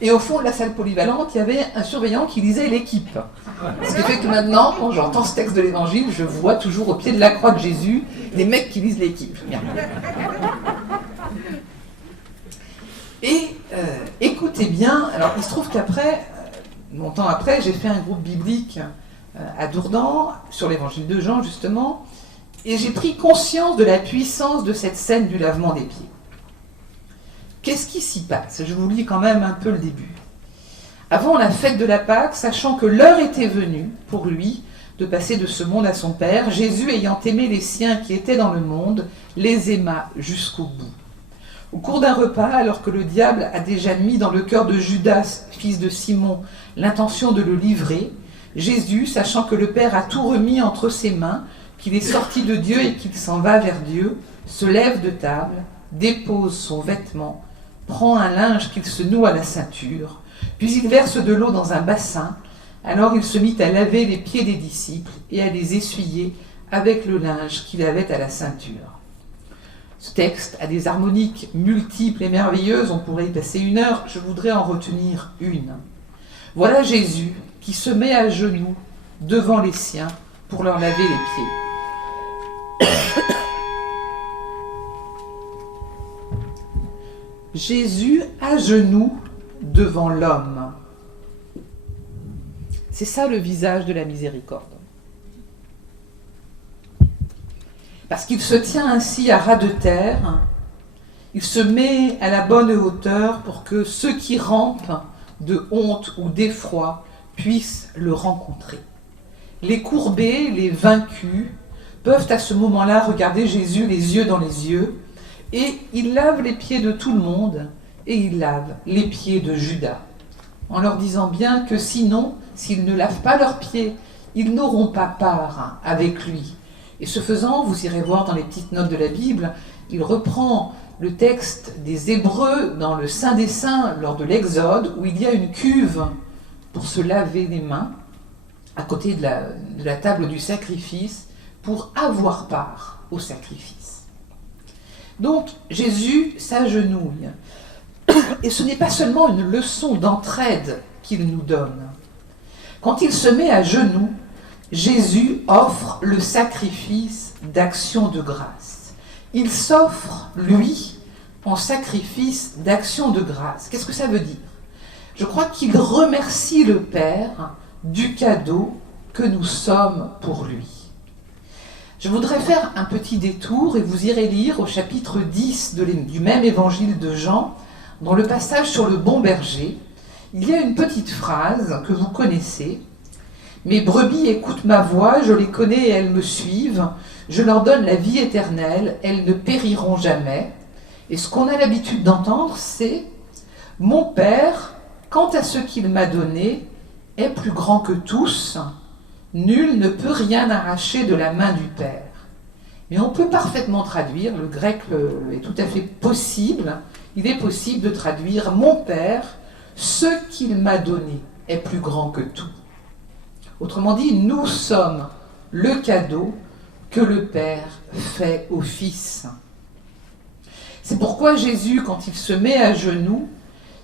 Et au fond de la salle polyvalente, il y avait un surveillant qui lisait l'Équipe. Ce qui fait que maintenant, quand j'entends ce texte de l'évangile, je vois toujours au pied de la croix de Jésus des mecs qui lisent l'Équipe. Bien. Et écoutez bien, alors il se trouve qu'après, longtemps après, j'ai fait un groupe biblique à Dourdan, sur l'évangile de Jean justement, et j'ai pris conscience de la puissance de cette scène du lavement des pieds. Qu'est-ce qui s'y passe? Je vous lis quand même un peu le début. Avant la fête de la Pâque, sachant que l'heure était venue pour lui de passer de ce monde à son Père, Jésus, ayant aimé les siens qui étaient dans le monde, les aima jusqu'au bout. Au cours d'un repas, alors que le diable a déjà mis dans le cœur de Judas, fils de Simon, l'intention de le livrer, Jésus, sachant que le Père a tout remis entre ses mains, qu'il est sorti de Dieu et qu'il s'en va vers Dieu, se lève de table, dépose son vêtement, prend un linge qu'il se noue à la ceinture, puis il verse de l'eau dans un bassin. Alors il se mit à laver les pieds des disciples et à les essuyer avec le linge qu'il avait à la ceinture. Ce texte a des harmoniques multiples et merveilleuses, on pourrait y passer 1 heure, je voudrais en retenir une. Voilà Jésus qui se met à genoux devant les siens pour leur laver les pieds. Jésus à genoux devant l'homme. C'est ça le visage de la miséricorde. Parce qu'il se tient ainsi à ras de terre, il se met à la bonne hauteur pour que ceux qui rampent de honte ou d'effroi puissent le rencontrer. Les courbés, les vaincus, peuvent à ce moment-là regarder Jésus les yeux dans les yeux, et il lave les pieds de tout le monde, et il lave les pieds de Judas, en leur disant bien que sinon, s'ils ne lavent pas leurs pieds, ils n'auront pas part avec lui. Et ce faisant, vous irez voir dans les petites notes de la Bible, il reprend le texte des Hébreux dans le Saint des Saints lors de l'Exode, où il y a une cuve pour se laver les mains, à côté de la table du sacrifice, pour avoir part au sacrifice. Donc, Jésus s'agenouille. Et ce n'est pas seulement une leçon d'entraide qu'il nous donne. Quand il se met à genoux, Jésus offre le sacrifice d'action de grâce. Il s'offre, lui, en sacrifice d'action de grâce. Qu'est-ce que ça veut dire? Je crois qu'il remercie le Père du cadeau que nous sommes pour lui. Je voudrais faire un petit détour et vous irez lire au chapitre 10 du même évangile de Jean, dans le passage sur le bon berger, il y a une petite phrase que vous connaissez. « Mes brebis écoutent ma voix, je les connais et elles me suivent. Je leur donne la vie éternelle, elles ne périront jamais. » Et ce qu'on a l'habitude d'entendre, c'est « Mon Père, quant à ce qu'il m'a donné, est plus grand que tous. Nul ne peut rien arracher de la main du Père. » Mais on peut parfaitement traduire, le grec est tout à fait possible, il est possible de traduire « Mon Père, ce qu'il m'a donné est plus grand que tout. » Autrement dit, nous sommes le cadeau que le Père fait au Fils. C'est pourquoi Jésus, quand il se met à genoux,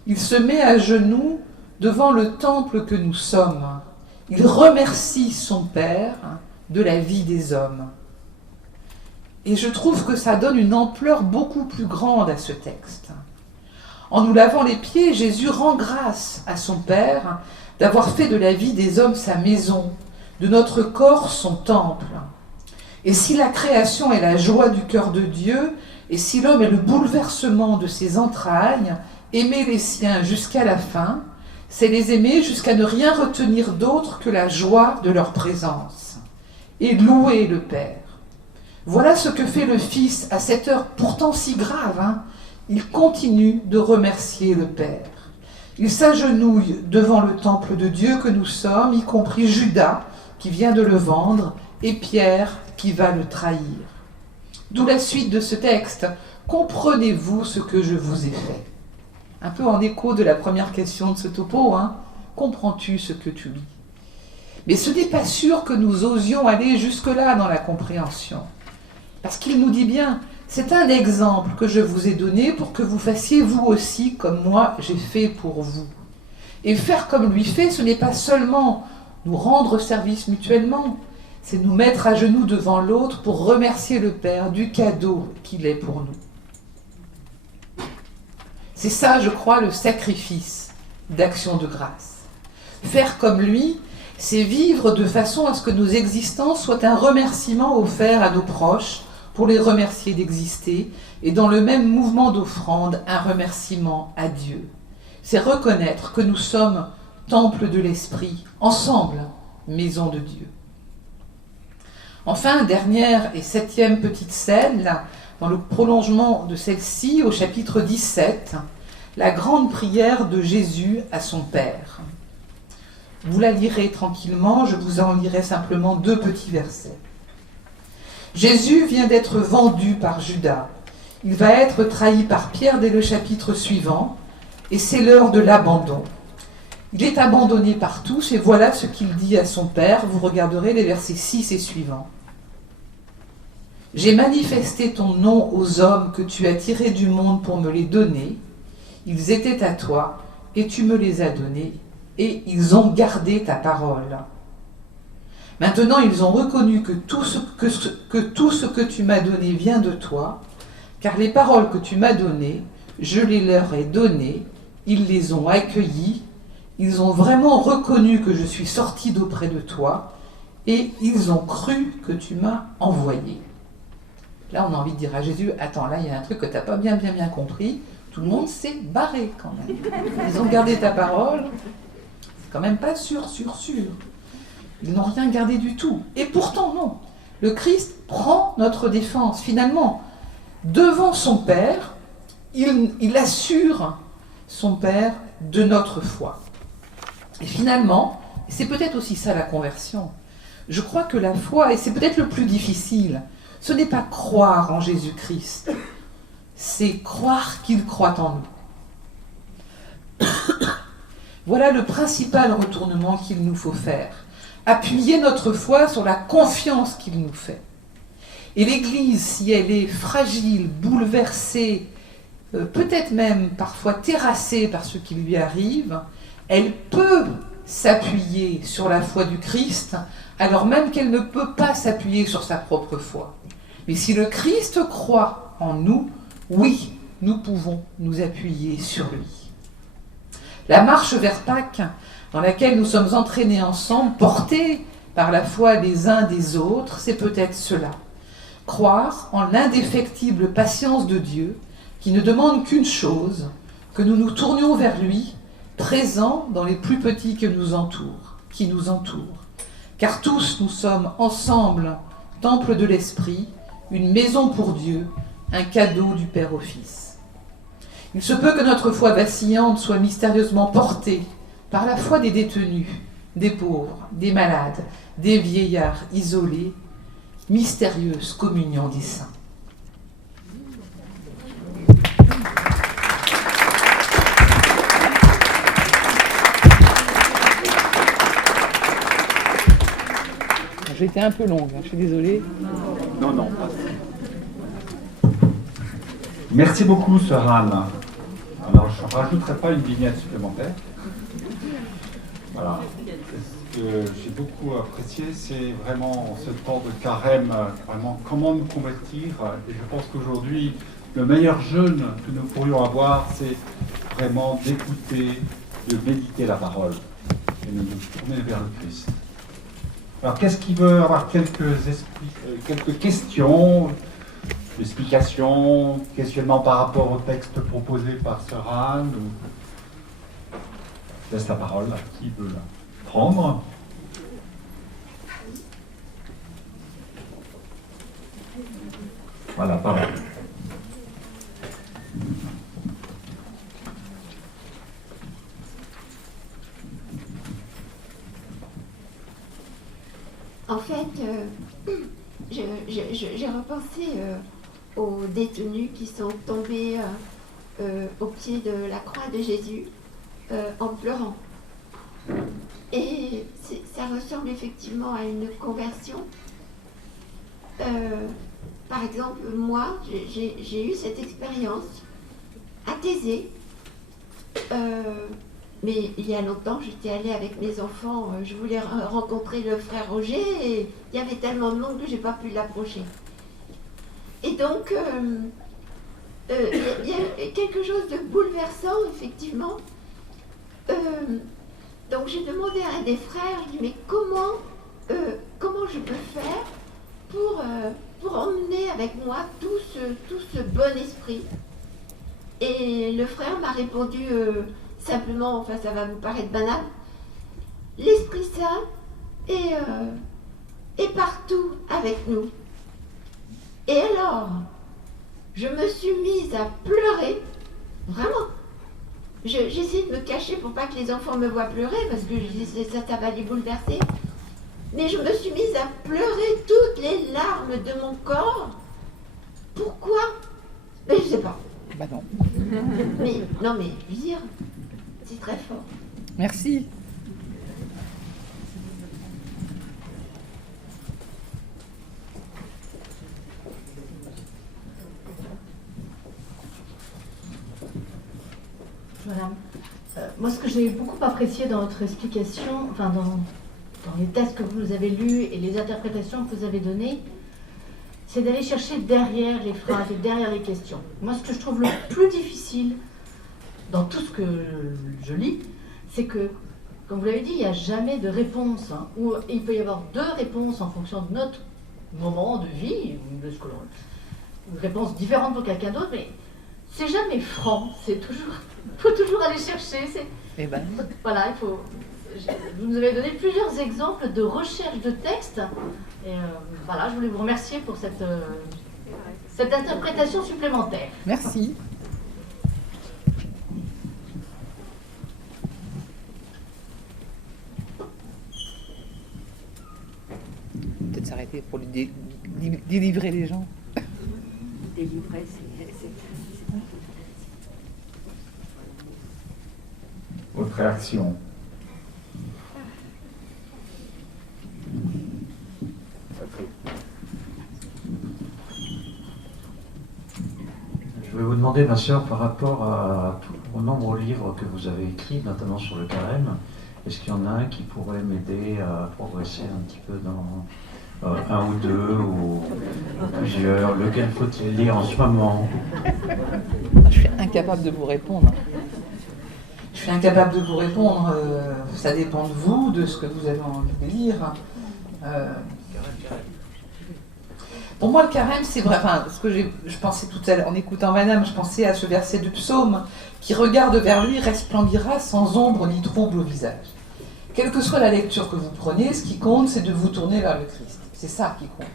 il se met à genoux devant le temple que nous sommes. Il remercie son Père de la vie des hommes. Et je trouve que ça donne une ampleur beaucoup plus grande à ce texte. En nous lavant les pieds, Jésus rend grâce à son Père d'avoir fait de la vie des hommes sa maison, de notre corps son temple. Et si la création est la joie du cœur de Dieu, et si l'homme est le bouleversement de ses entrailles, aimer les siens jusqu'à la fin, c'est les aimer jusqu'à ne rien retenir d'autre que la joie de leur présence, et louer le Père. Voilà ce que fait le Fils à cette heure pourtant si grave. Il continue de remercier le Père. Il s'agenouille devant le temple de Dieu que nous sommes, y compris Judas, qui vient de le vendre, et Pierre, qui va le trahir. D'où la suite de ce texte. Comprenez-vous ce que je vous ai fait? Un peu en écho de la première question de ce topo, Comprends-tu ce que tu lis? Mais ce n'est pas sûr que nous osions aller jusque-là dans la compréhension. Parce qu'il nous dit bien, c'est un exemple que je vous ai donné pour que vous fassiez vous aussi comme moi j'ai fait pour vous. Et faire comme lui fait, ce n'est pas seulement nous rendre service mutuellement, c'est nous mettre à genoux devant l'autre pour remercier le Père du cadeau qu'il est pour nous. C'est ça, je crois, le sacrifice d'action de grâce. Faire comme lui, c'est vivre de façon à ce que nos existences soient un remerciement offert à nos proches, pour les remercier d'exister, et dans le même mouvement d'offrande, un remerciement à Dieu. C'est reconnaître que nous sommes temple de l'Esprit, ensemble, maison de Dieu. Enfin, dernière et septième petite scène, là, dans le prolongement de celle-ci, au chapitre 17, la grande prière de Jésus à son Père. Vous la lirez tranquillement, je vous en lirai simplement 2 petits versets. Jésus vient d'être vendu par Judas. Il va être trahi par Pierre dès le chapitre suivant, et c'est l'heure de l'abandon. Il est abandonné par tous, et voilà ce qu'il dit à son Père. Vous regarderez les versets 6 et suivants. « J'ai manifesté ton nom aux hommes que tu as tirés du monde pour me les donner. Ils étaient à toi, et tu me les as donnés, et ils ont gardé ta parole. Maintenant, ils ont reconnu que tout ce que tu m'as donné vient de toi, car les paroles que tu m'as données, je les leur ai données, ils les ont accueillies, Ils ont vraiment reconnu que je suis sorti d'auprès de toi et ils ont cru que tu m'as envoyé. Là, on a envie de dire à Jésus, attends, là, il y a un truc que tu n'as pas bien compris. Tout le monde s'est barré quand même. Ils ont gardé ta parole. C'est quand même pas sûr. Ils n'ont rien gardé du tout. Et pourtant, non. Le Christ prend notre défense. Finalement, devant son Père, il assure son Père de notre foi. Et finalement, c'est peut-être aussi ça la conversion. Je crois que la foi, et c'est peut-être le plus difficile, ce n'est pas croire en Jésus-Christ, c'est croire qu'il croit en nous. Voilà le principal retournement qu'il nous faut faire. Appuyer notre foi sur la confiance qu'il nous fait. Et l'Église, si elle est fragile, bouleversée, peut-être même parfois terrassée par ce qui lui arrive, elle peut s'appuyer sur la foi du Christ, alors même qu'elle ne peut pas s'appuyer sur sa propre foi. Mais si le Christ croit en nous, oui, nous pouvons nous appuyer sur lui. La marche vers Pâques, dans laquelle nous sommes entraînés ensemble, portés par la foi des uns des autres, c'est peut-être cela. Croire en l'indéfectible patience de Dieu, qui ne demande qu'une chose, que nous nous tournions vers lui, présent dans les plus petits qui nous entourent. Car tous nous sommes ensemble, temple de l'Esprit, une maison pour Dieu, un cadeau du Père au Fils. Il se peut que notre foi vacillante soit mystérieusement portée par la foi des détenus, des pauvres, des malades, des vieillards isolés, mystérieuse communion des saints. J'ai été un peu longue, je suis désolée. Non. Merci beaucoup, sœur Anne. Alors, je ne rajouterai pas une vignette supplémentaire. Voilà. Ce que j'ai beaucoup apprécié, c'est vraiment ce temps de carême, vraiment comment nous convertir. Et je pense qu'aujourd'hui, le meilleur jeûne que nous pourrions avoir, c'est vraiment d'écouter, de méditer la parole et de nous tourner vers le Christ. Alors, qu'est-ce qui veut avoir quelques questions, explications, questionnements par rapport au texte proposé par sœur Anne Je laisse la parole à qui veut la prendre. Voilà, pardon. En fait, j'ai repensé aux détenus qui sont tombés au pied de la croix de Jésus en pleurant. Et ça ressemble effectivement à une conversion. Par exemple, moi, j'ai eu cette expérience à Thésée. Mais il y a longtemps, j'étais allée avec mes enfants, je voulais rencontrer le frère Roger et il y avait tellement de monde que je n'ai pas pu l'approcher. Et donc, il y a quelque chose de bouleversant, effectivement. Donc j'ai demandé à un des frères, je lui ai dit, mais comment je peux faire pour emmener avec moi tout ce bon esprit? Et le frère m'a répondu... simplement, enfin ça va vous paraître banal, l'Esprit Saint est partout avec nous. Et alors, je me suis mise à pleurer, vraiment. J'essaie de me cacher pour pas que les enfants me voient pleurer, parce que je disais ça va les bouleverser. Mais je me suis mise à pleurer toutes les larmes de mon corps. Pourquoi? Mais je sais pas. Bah non. Mais je veux dire... c'est très fort. Merci. Voilà. Moi, ce que j'ai beaucoup apprécié dans votre explication, enfin dans les textes que vous avez lus et les interprétations que vous avez données, c'est d'aller chercher derrière les phrases et derrière les questions. Moi, ce que je trouve le plus difficile dans tout ce que je lis, c'est que comme vous l'avez dit, il n'y a jamais de réponse, hein, ou il peut y avoir deux réponses en fonction de notre moment de vie, de ce que l'on... Une réponse différente pour quelqu'un d'autre, mais c'est jamais franc, il faut toujours aller chercher. Eh ben. Voilà, vous nous avez donné plusieurs exemples de recherche de textes, et voilà, je voulais vous remercier pour cette interprétation supplémentaire. Merci. Peut-être s'arrêter pour délivrer les gens. Délivrer, Votre réaction? Je vais vous demander, ma sœur, par rapport aux nombreux livres que vous avez écrits, notamment sur le carême, est-ce qu'il y en a un qui pourrait m'aider à progresser un petit peu dans un ou deux ou plusieurs? Lequel faut-il lire en ce moment? Je suis incapable de vous répondre. Ça dépend de vous, de ce que vous avez envie de lire. Pour moi, le carême, c'est vrai. Enfin, ce que je pensais tout à l'heure, en écoutant Madame, je pensais à ce verset du psaume qui regarde vers lui, resplendira sans ombre ni trouble au visage. Quelle que soit la lecture que vous prenez, ce qui compte, c'est de vous tourner vers le Christ. C'est ça qui compte.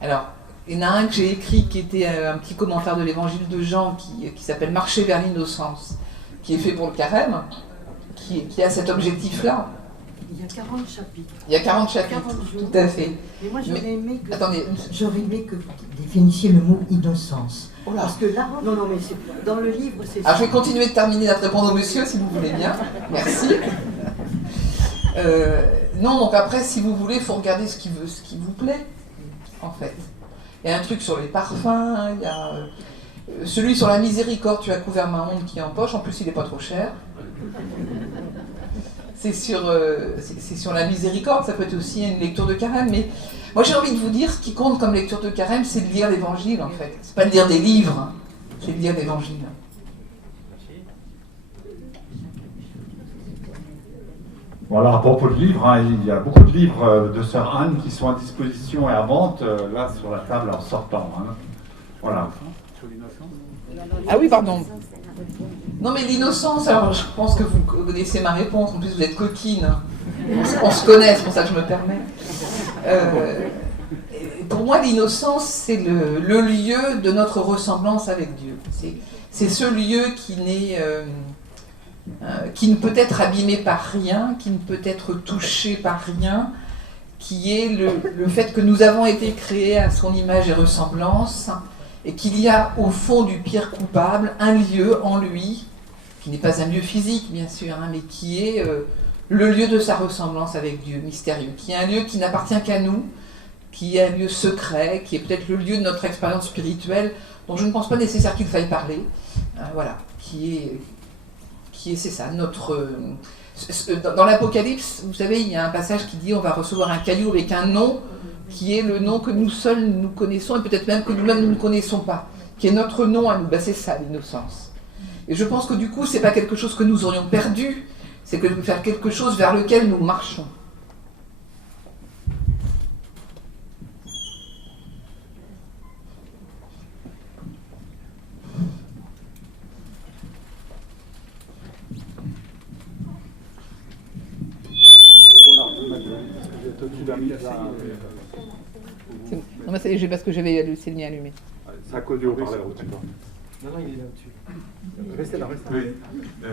Alors, il y en a un que j'ai écrit qui était un petit commentaire de l'évangile de Jean qui s'appelle Marcher vers l'innocence, qui est fait pour le carême, qui a cet objectif-là. Il y a 40 chapitres. Il y a 40 chapitres, 40 jours. tout à fait. Mais moi, j'aurais aimé que... Attendez. J'aurais aimé que vous définissiez le mot innocence. Oh là. Parce que là, non, mais c'est dans le livre, c'est Ah, je vais continuer de terminer à répondre au monsieur, si vous voulez bien. Merci. Non, donc après, si vous voulez, il faut regarder ce qui vous plaît, en fait. Il y a un truc sur les parfums, il y a celui sur la miséricorde, tu as couvert ma honte qui est en poche, en plus il n'est pas trop cher. C'est sur la miséricorde, ça peut être aussi une lecture de carême, mais moi j'ai envie de vous dire, ce qui compte comme lecture de carême, c'est de lire l'évangile, en fait. C'est pas de lire des livres, hein, c'est de lire l'évangile. Voilà, à propos de livres, hein, il y a beaucoup de livres de Sœur Anne qui sont à disposition et à vente, là, sur la table en sortant. Hein. Voilà. Ah oui, pardon. Non, mais l'innocence, alors je pense que vous connaissez ma réponse, en plus vous êtes coquine. On se connaît, c'est pour ça que je me permets. Pour moi, l'innocence, c'est le lieu de notre ressemblance avec Dieu. C'est ce lieu qui ne peut être abîmé par rien, qui ne peut être touché par rien, qui est le fait que nous avons été créés à son image et ressemblance, et qu'il y a au fond du pire coupable un lieu en lui, qui n'est pas un lieu physique bien sûr, hein, mais qui est le lieu de sa ressemblance avec Dieu, mystérieux, qui est un lieu qui n'appartient qu'à nous, qui est un lieu secret, qui est peut-être le lieu de notre expérience spirituelle, dont je ne pense pas nécessaire qu'il faille parler, voilà, c'est ça, notre... Dans l'Apocalypse, vous savez, il y a un passage qui dit on va recevoir un caillou avec un nom, qui est le nom que nous seuls nous connaissons, et peut-être même que nous-mêmes nous ne connaissons pas, qui est notre nom à nous. Ben, c'est ça, l'innocence. Et je pense que du coup, c'est pas quelque chose que nous aurions perdu, c'est faire quelque chose vers lequel nous marchons. Non, mais c'est parce que j'avais le mien allumé. C'est à cause du haut-parleur. Non, il est là au-dessus. Restez là, restez là.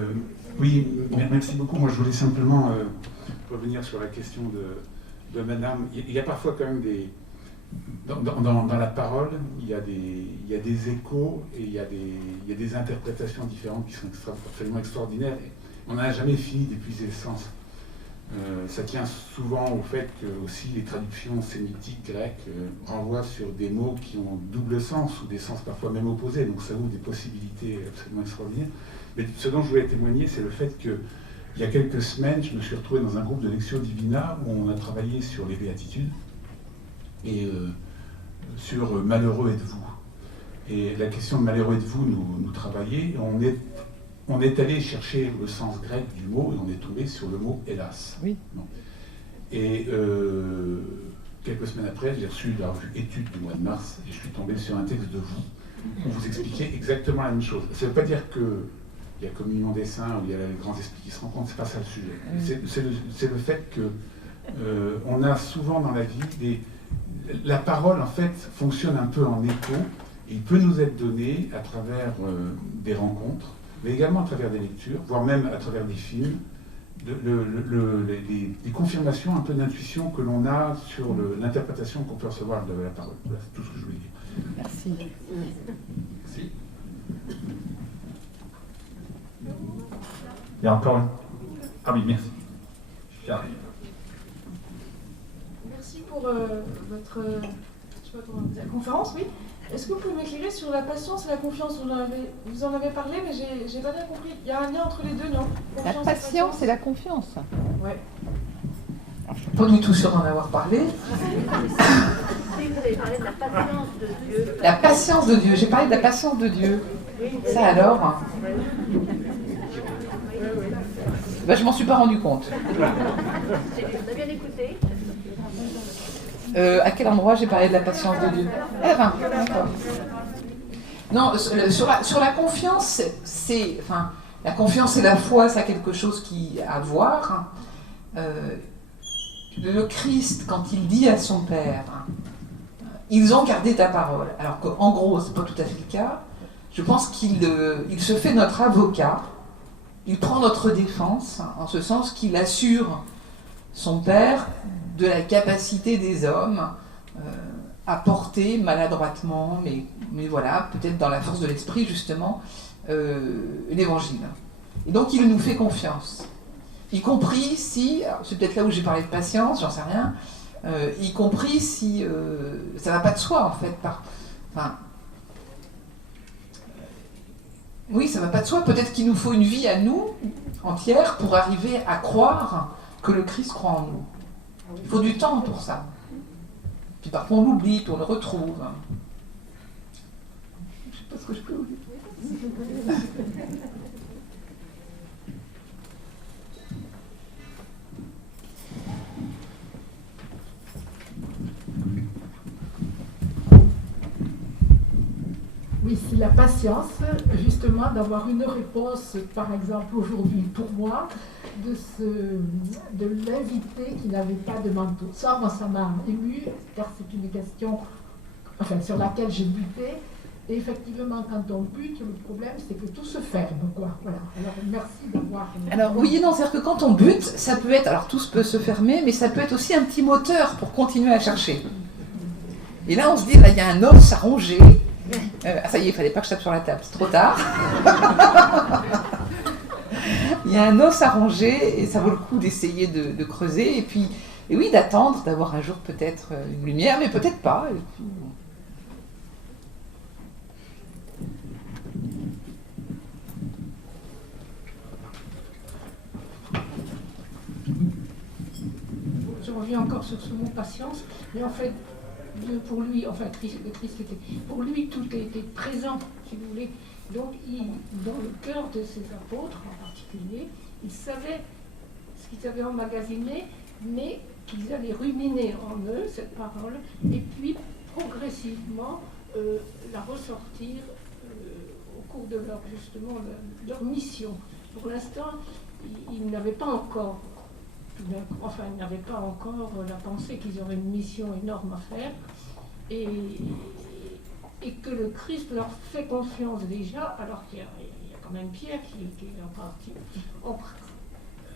Oui, merci beaucoup. Moi, je voulais simplement revenir sur la question de Madame. Il y a parfois quand même des... Dans la parole, il y a des échos et il y a des interprétations différentes qui sont absolument extraordinaires. On n'a jamais fini d'épuiser le sens. Ça tient souvent au fait que aussi les traductions sémitiques grecques renvoient sur des mots qui ont double sens ou des sens parfois même opposés, donc ça ouvre des possibilités absolument extraordinaires. Mais ce dont je voulais témoigner, c'est le fait que il y a quelques semaines, je me suis retrouvé dans un groupe de Lectio Divina où on a travaillé sur les béatitudes et sur malheureux êtes-vous. Et la question de malheureux êtes-vous nous travaillait. On est on est allé chercher le sens grec du mot et on est tombé sur le mot hélas. Oui. Bon. Et quelques semaines après, j'ai reçu la revue Études du mois de mars et je suis tombé sur un texte de vous où vous expliquez exactement la même chose. Ça ne veut pas dire qu'il y a communion des saints ou il y a les grands esprits qui se rencontrent, c'est pas ça le sujet. C'est le fait que on a souvent dans la vie la parole en fait fonctionne un peu en écho. Il peut nous être donné à travers des rencontres, mais également à travers des lectures, voire même à travers des films, des confirmations un peu d'intuition que l'on a sur l'interprétation qu'on peut recevoir de la parole. Voilà, c'est tout ce que je voulais dire. Merci. Merci. Il y a encore une... Ah oui, merci. J'arrive. Merci pour votre je sais pas comment dire, conférence, oui. Est-ce que vous pouvez m'éclairer sur la patience et la confiance? Vous en avez parlé, mais j'ai pas bien compris. Il y a un lien entre les deux, non? La patience et la confiance. Ouais. Je suis pas du tout sûre d'en avoir parlé. Vous avez parlé de la patience de Dieu. La patience de Dieu. J'ai parlé de la patience de Dieu. Ça alors? Ben, je m'en suis pas rendu compte. On a bien écouté. À quel endroit j'ai parlé de la patience de Dieu? D'accord. Non, sur la confiance, la confiance et la foi, ça a quelque chose qui a à voir. Le Christ, quand il dit à son Père, ils ont gardé ta parole, alors qu'en gros, c'est pas tout à fait le cas. Je pense qu'il se fait notre avocat, il prend notre défense, en ce sens qu'il assure son Père de la capacité des hommes à porter maladroitement, mais voilà, peut-être dans la force de l'esprit justement, l'évangile. Et donc il nous fait confiance, y compris si, c'est peut-être là où j'ai parlé de patience, j'en sais rien, y compris si ça va pas de soi en fait. Oui, ça va pas de soi, peut-être qu'il nous faut une vie à nous, entière, pour arriver à croire que le Christ croit en nous. Il faut du temps pour ça. Puis parfois on l'oublie, puis on le retrouve. Je sais pas ce que je peux vous dire. Oui, c'est la patience, justement, d'avoir une réponse, par exemple, aujourd'hui, pour moi, de l'invité qui n'avait pas de manteau. Ça, moi, ça m'a ému, car c'est une question sur laquelle j'ai buté. Et effectivement, quand on bute, le problème, c'est que tout se ferme, quoi. Voilà. Alors, merci d'avoir... Alors, oui et non, c'est-à-dire que quand on bute, ça peut être... Alors, tout peut se fermer, mais ça peut être aussi un petit moteur pour continuer à chercher. Et là, on se dit, là, il y a un os à ronger. Ça y est, il fallait pas que je tape sur la table, c'est trop tard. Il y a un os à ronger et ça vaut le coup d'essayer de creuser et oui, d'attendre, d'avoir un jour peut-être une lumière, mais peut-être pas. Et puis... Je reviens encore sur ce mot patience, mais en fait, Dieu pour lui, enfin le Christ était, pour lui tout était présent, si vous voulez. Donc dans le cœur de ses apôtres en particulier, ils savaient ce qu'ils avaient emmagasiné, mais qu'ils allaient ruminer en eux, cette parole, et puis progressivement la ressortir au cours de leur mission. Pour l'instant, ils n'avaient pas encore ils n'avaient pas encore la pensée qu'ils auraient une mission énorme à faire et que le Christ leur fait confiance déjà, alors qu'il y a quand même Pierre qui est en partie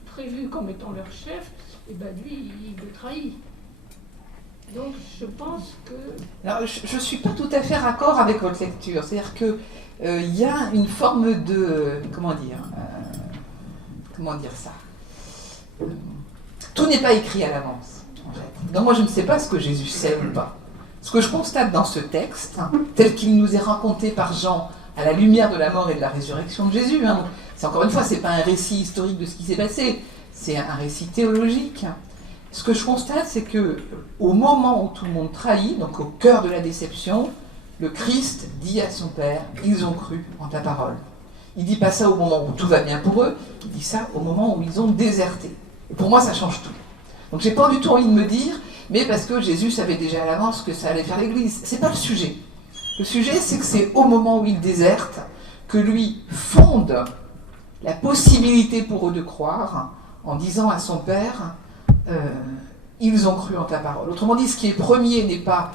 prévu comme étant leur chef, et bien lui, il le trahit. Donc je pense que... Alors, je ne suis pas tout à fait raccord avec votre lecture, c'est-à-dire que y a une forme de... Comment dire ça tout n'est pas écrit à l'avance, en fait. Donc moi, je ne sais pas ce que Jésus sait ou pas. Ce que je constate dans ce texte, tel qu'il nous est raconté par Jean, à la lumière de la mort et de la résurrection de Jésus, c'est encore une fois, c'est pas un récit historique de ce qui s'est passé, c'est un récit théologique. Ce que je constate, c'est que au moment où tout le monde trahit, donc au cœur de la déception, le Christ dit à son Père, ils ont cru en ta parole. Il dit pas ça au moment où tout va bien pour eux, il dit ça au moment où ils ont déserté. Et pour moi, ça change tout. Donc j'ai pas du tout envie de me dire, mais parce que Jésus savait déjà à l'avance que ça allait faire l'Église. C'est pas le sujet. Le sujet, c'est que c'est au moment où ils désertent que lui fonde la possibilité pour eux de croire en disant à son Père, ils ont cru en ta parole. Autrement dit, ce qui est premier n'est pas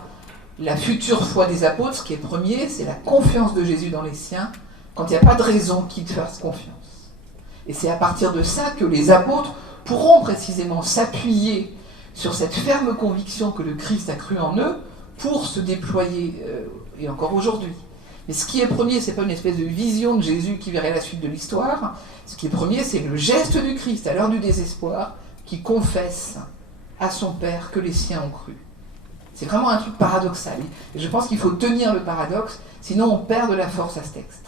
la future foi des apôtres, ce qui est premier, c'est la confiance de Jésus dans les siens, quand il n'y a pas de raison qu'ils te fassent confiance. Et c'est à partir de ça que les apôtres pourront précisément s'appuyer sur cette ferme conviction que le Christ a cru en eux pour se déployer, et encore aujourd'hui. Mais ce qui est premier, ce n'est pas une espèce de vision de Jésus qui verrait la suite de l'histoire. Ce qui est premier, c'est le geste du Christ à l'heure du désespoir qui confesse à son Père que les siens ont cru. C'est vraiment un truc paradoxal. Et je pense qu'il faut tenir le paradoxe, sinon on perd de la force à ce texte.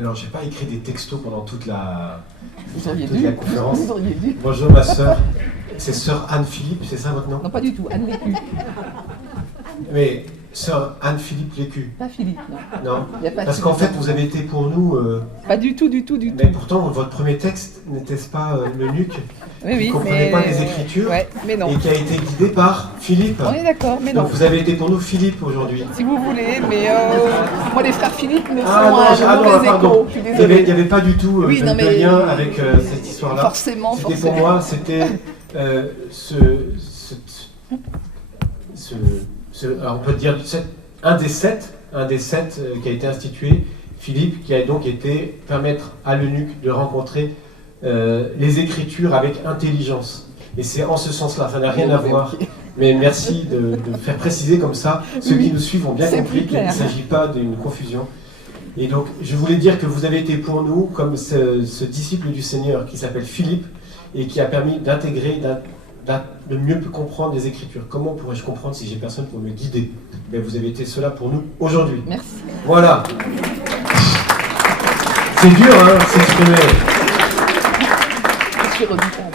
Alors, j'ai pas écrit des textos pendant toute la conférence. Vous auriez dû. Bonjour ma sœur. C'est sœur Anne-Philippe, c'est ça votre nom? Non, pas du tout, Anne Lécu. Mais sœur Anne-Philippe Lécu. Pas Philippe, non. Non, y a pas parce qu'en fait, vous avez été pour nous... Pas du tout. Mais pourtant, votre premier texte, n'était-ce pas l'eunuque qui ne comprenait pas les Écritures mais non. Et qui a été guidé par Philippe? On est d'accord, mais non. Donc vous avez été pour nous Philippe aujourd'hui. Si vous voulez, mais moi les frères Philippe me sont pardon. écho. Je suis désolée. Il n'y avait pas du tout Oui, non, de mais lien avec cette histoire-là. Forcément. Pour moi, c'était alors on peut dire un des sept qui a été institué, Philippe, qui a donc été permettre à l'eunuque de rencontrer les Écritures avec intelligence. Et c'est en ce sens-là, ça n'a rien à voir. Mais merci de faire préciser comme ça. Ceux qui nous suivent ont bien compris qu'il ne s'agit pas d'une confusion. Et donc, je voulais dire que vous avez été pour nous comme ce disciple du Seigneur qui s'appelle Philippe et qui a permis d'intégrer, de mieux comprendre les Écritures. Comment pourrais-je comprendre si j'ai personne pour me guider? Mais vous avez été cela pour nous aujourd'hui. Merci. Voilà. C'est dur, hein, s'exprimer.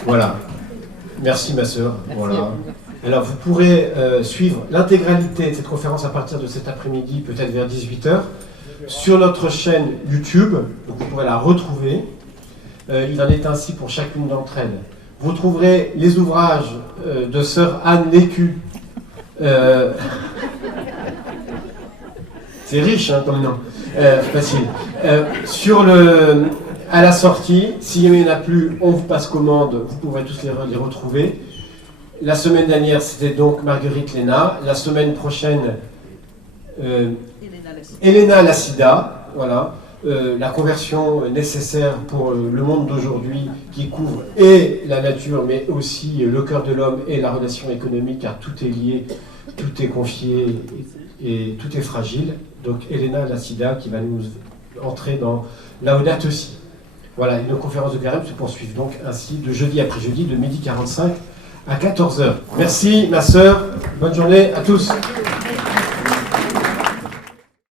Voilà. Merci, ma sœur. Voilà. Alors, vous pourrez suivre l'intégralité de cette conférence à partir de cet après-midi, peut-être vers 18h, sur notre chaîne YouTube. Donc, vous pourrez la retrouver. Il en est ainsi pour chacune d'entre elles. Vous trouverez les ouvrages de sœur Anne Lécu. C'est riche, hein, comme nom. Facile. À la sortie, s'il n'y en a plus, on vous passe commande, vous pourrez tous les retrouver. La semaine dernière, c'était donc Marguerite Léna. La semaine prochaine, Elena Lassida. Voilà. La conversion nécessaire pour le monde d'aujourd'hui qui couvre et la nature, mais aussi le cœur de l'homme et la relation économique, car tout est lié, tout est confié et tout est fragile. Donc Elena Lassida qui va nous entrer dans Laudato Si. Voilà, nos conférences de carême se poursuivent donc ainsi de jeudi après jeudi, de 12h45 à 14h. Merci ma sœur, bonne journée à tous.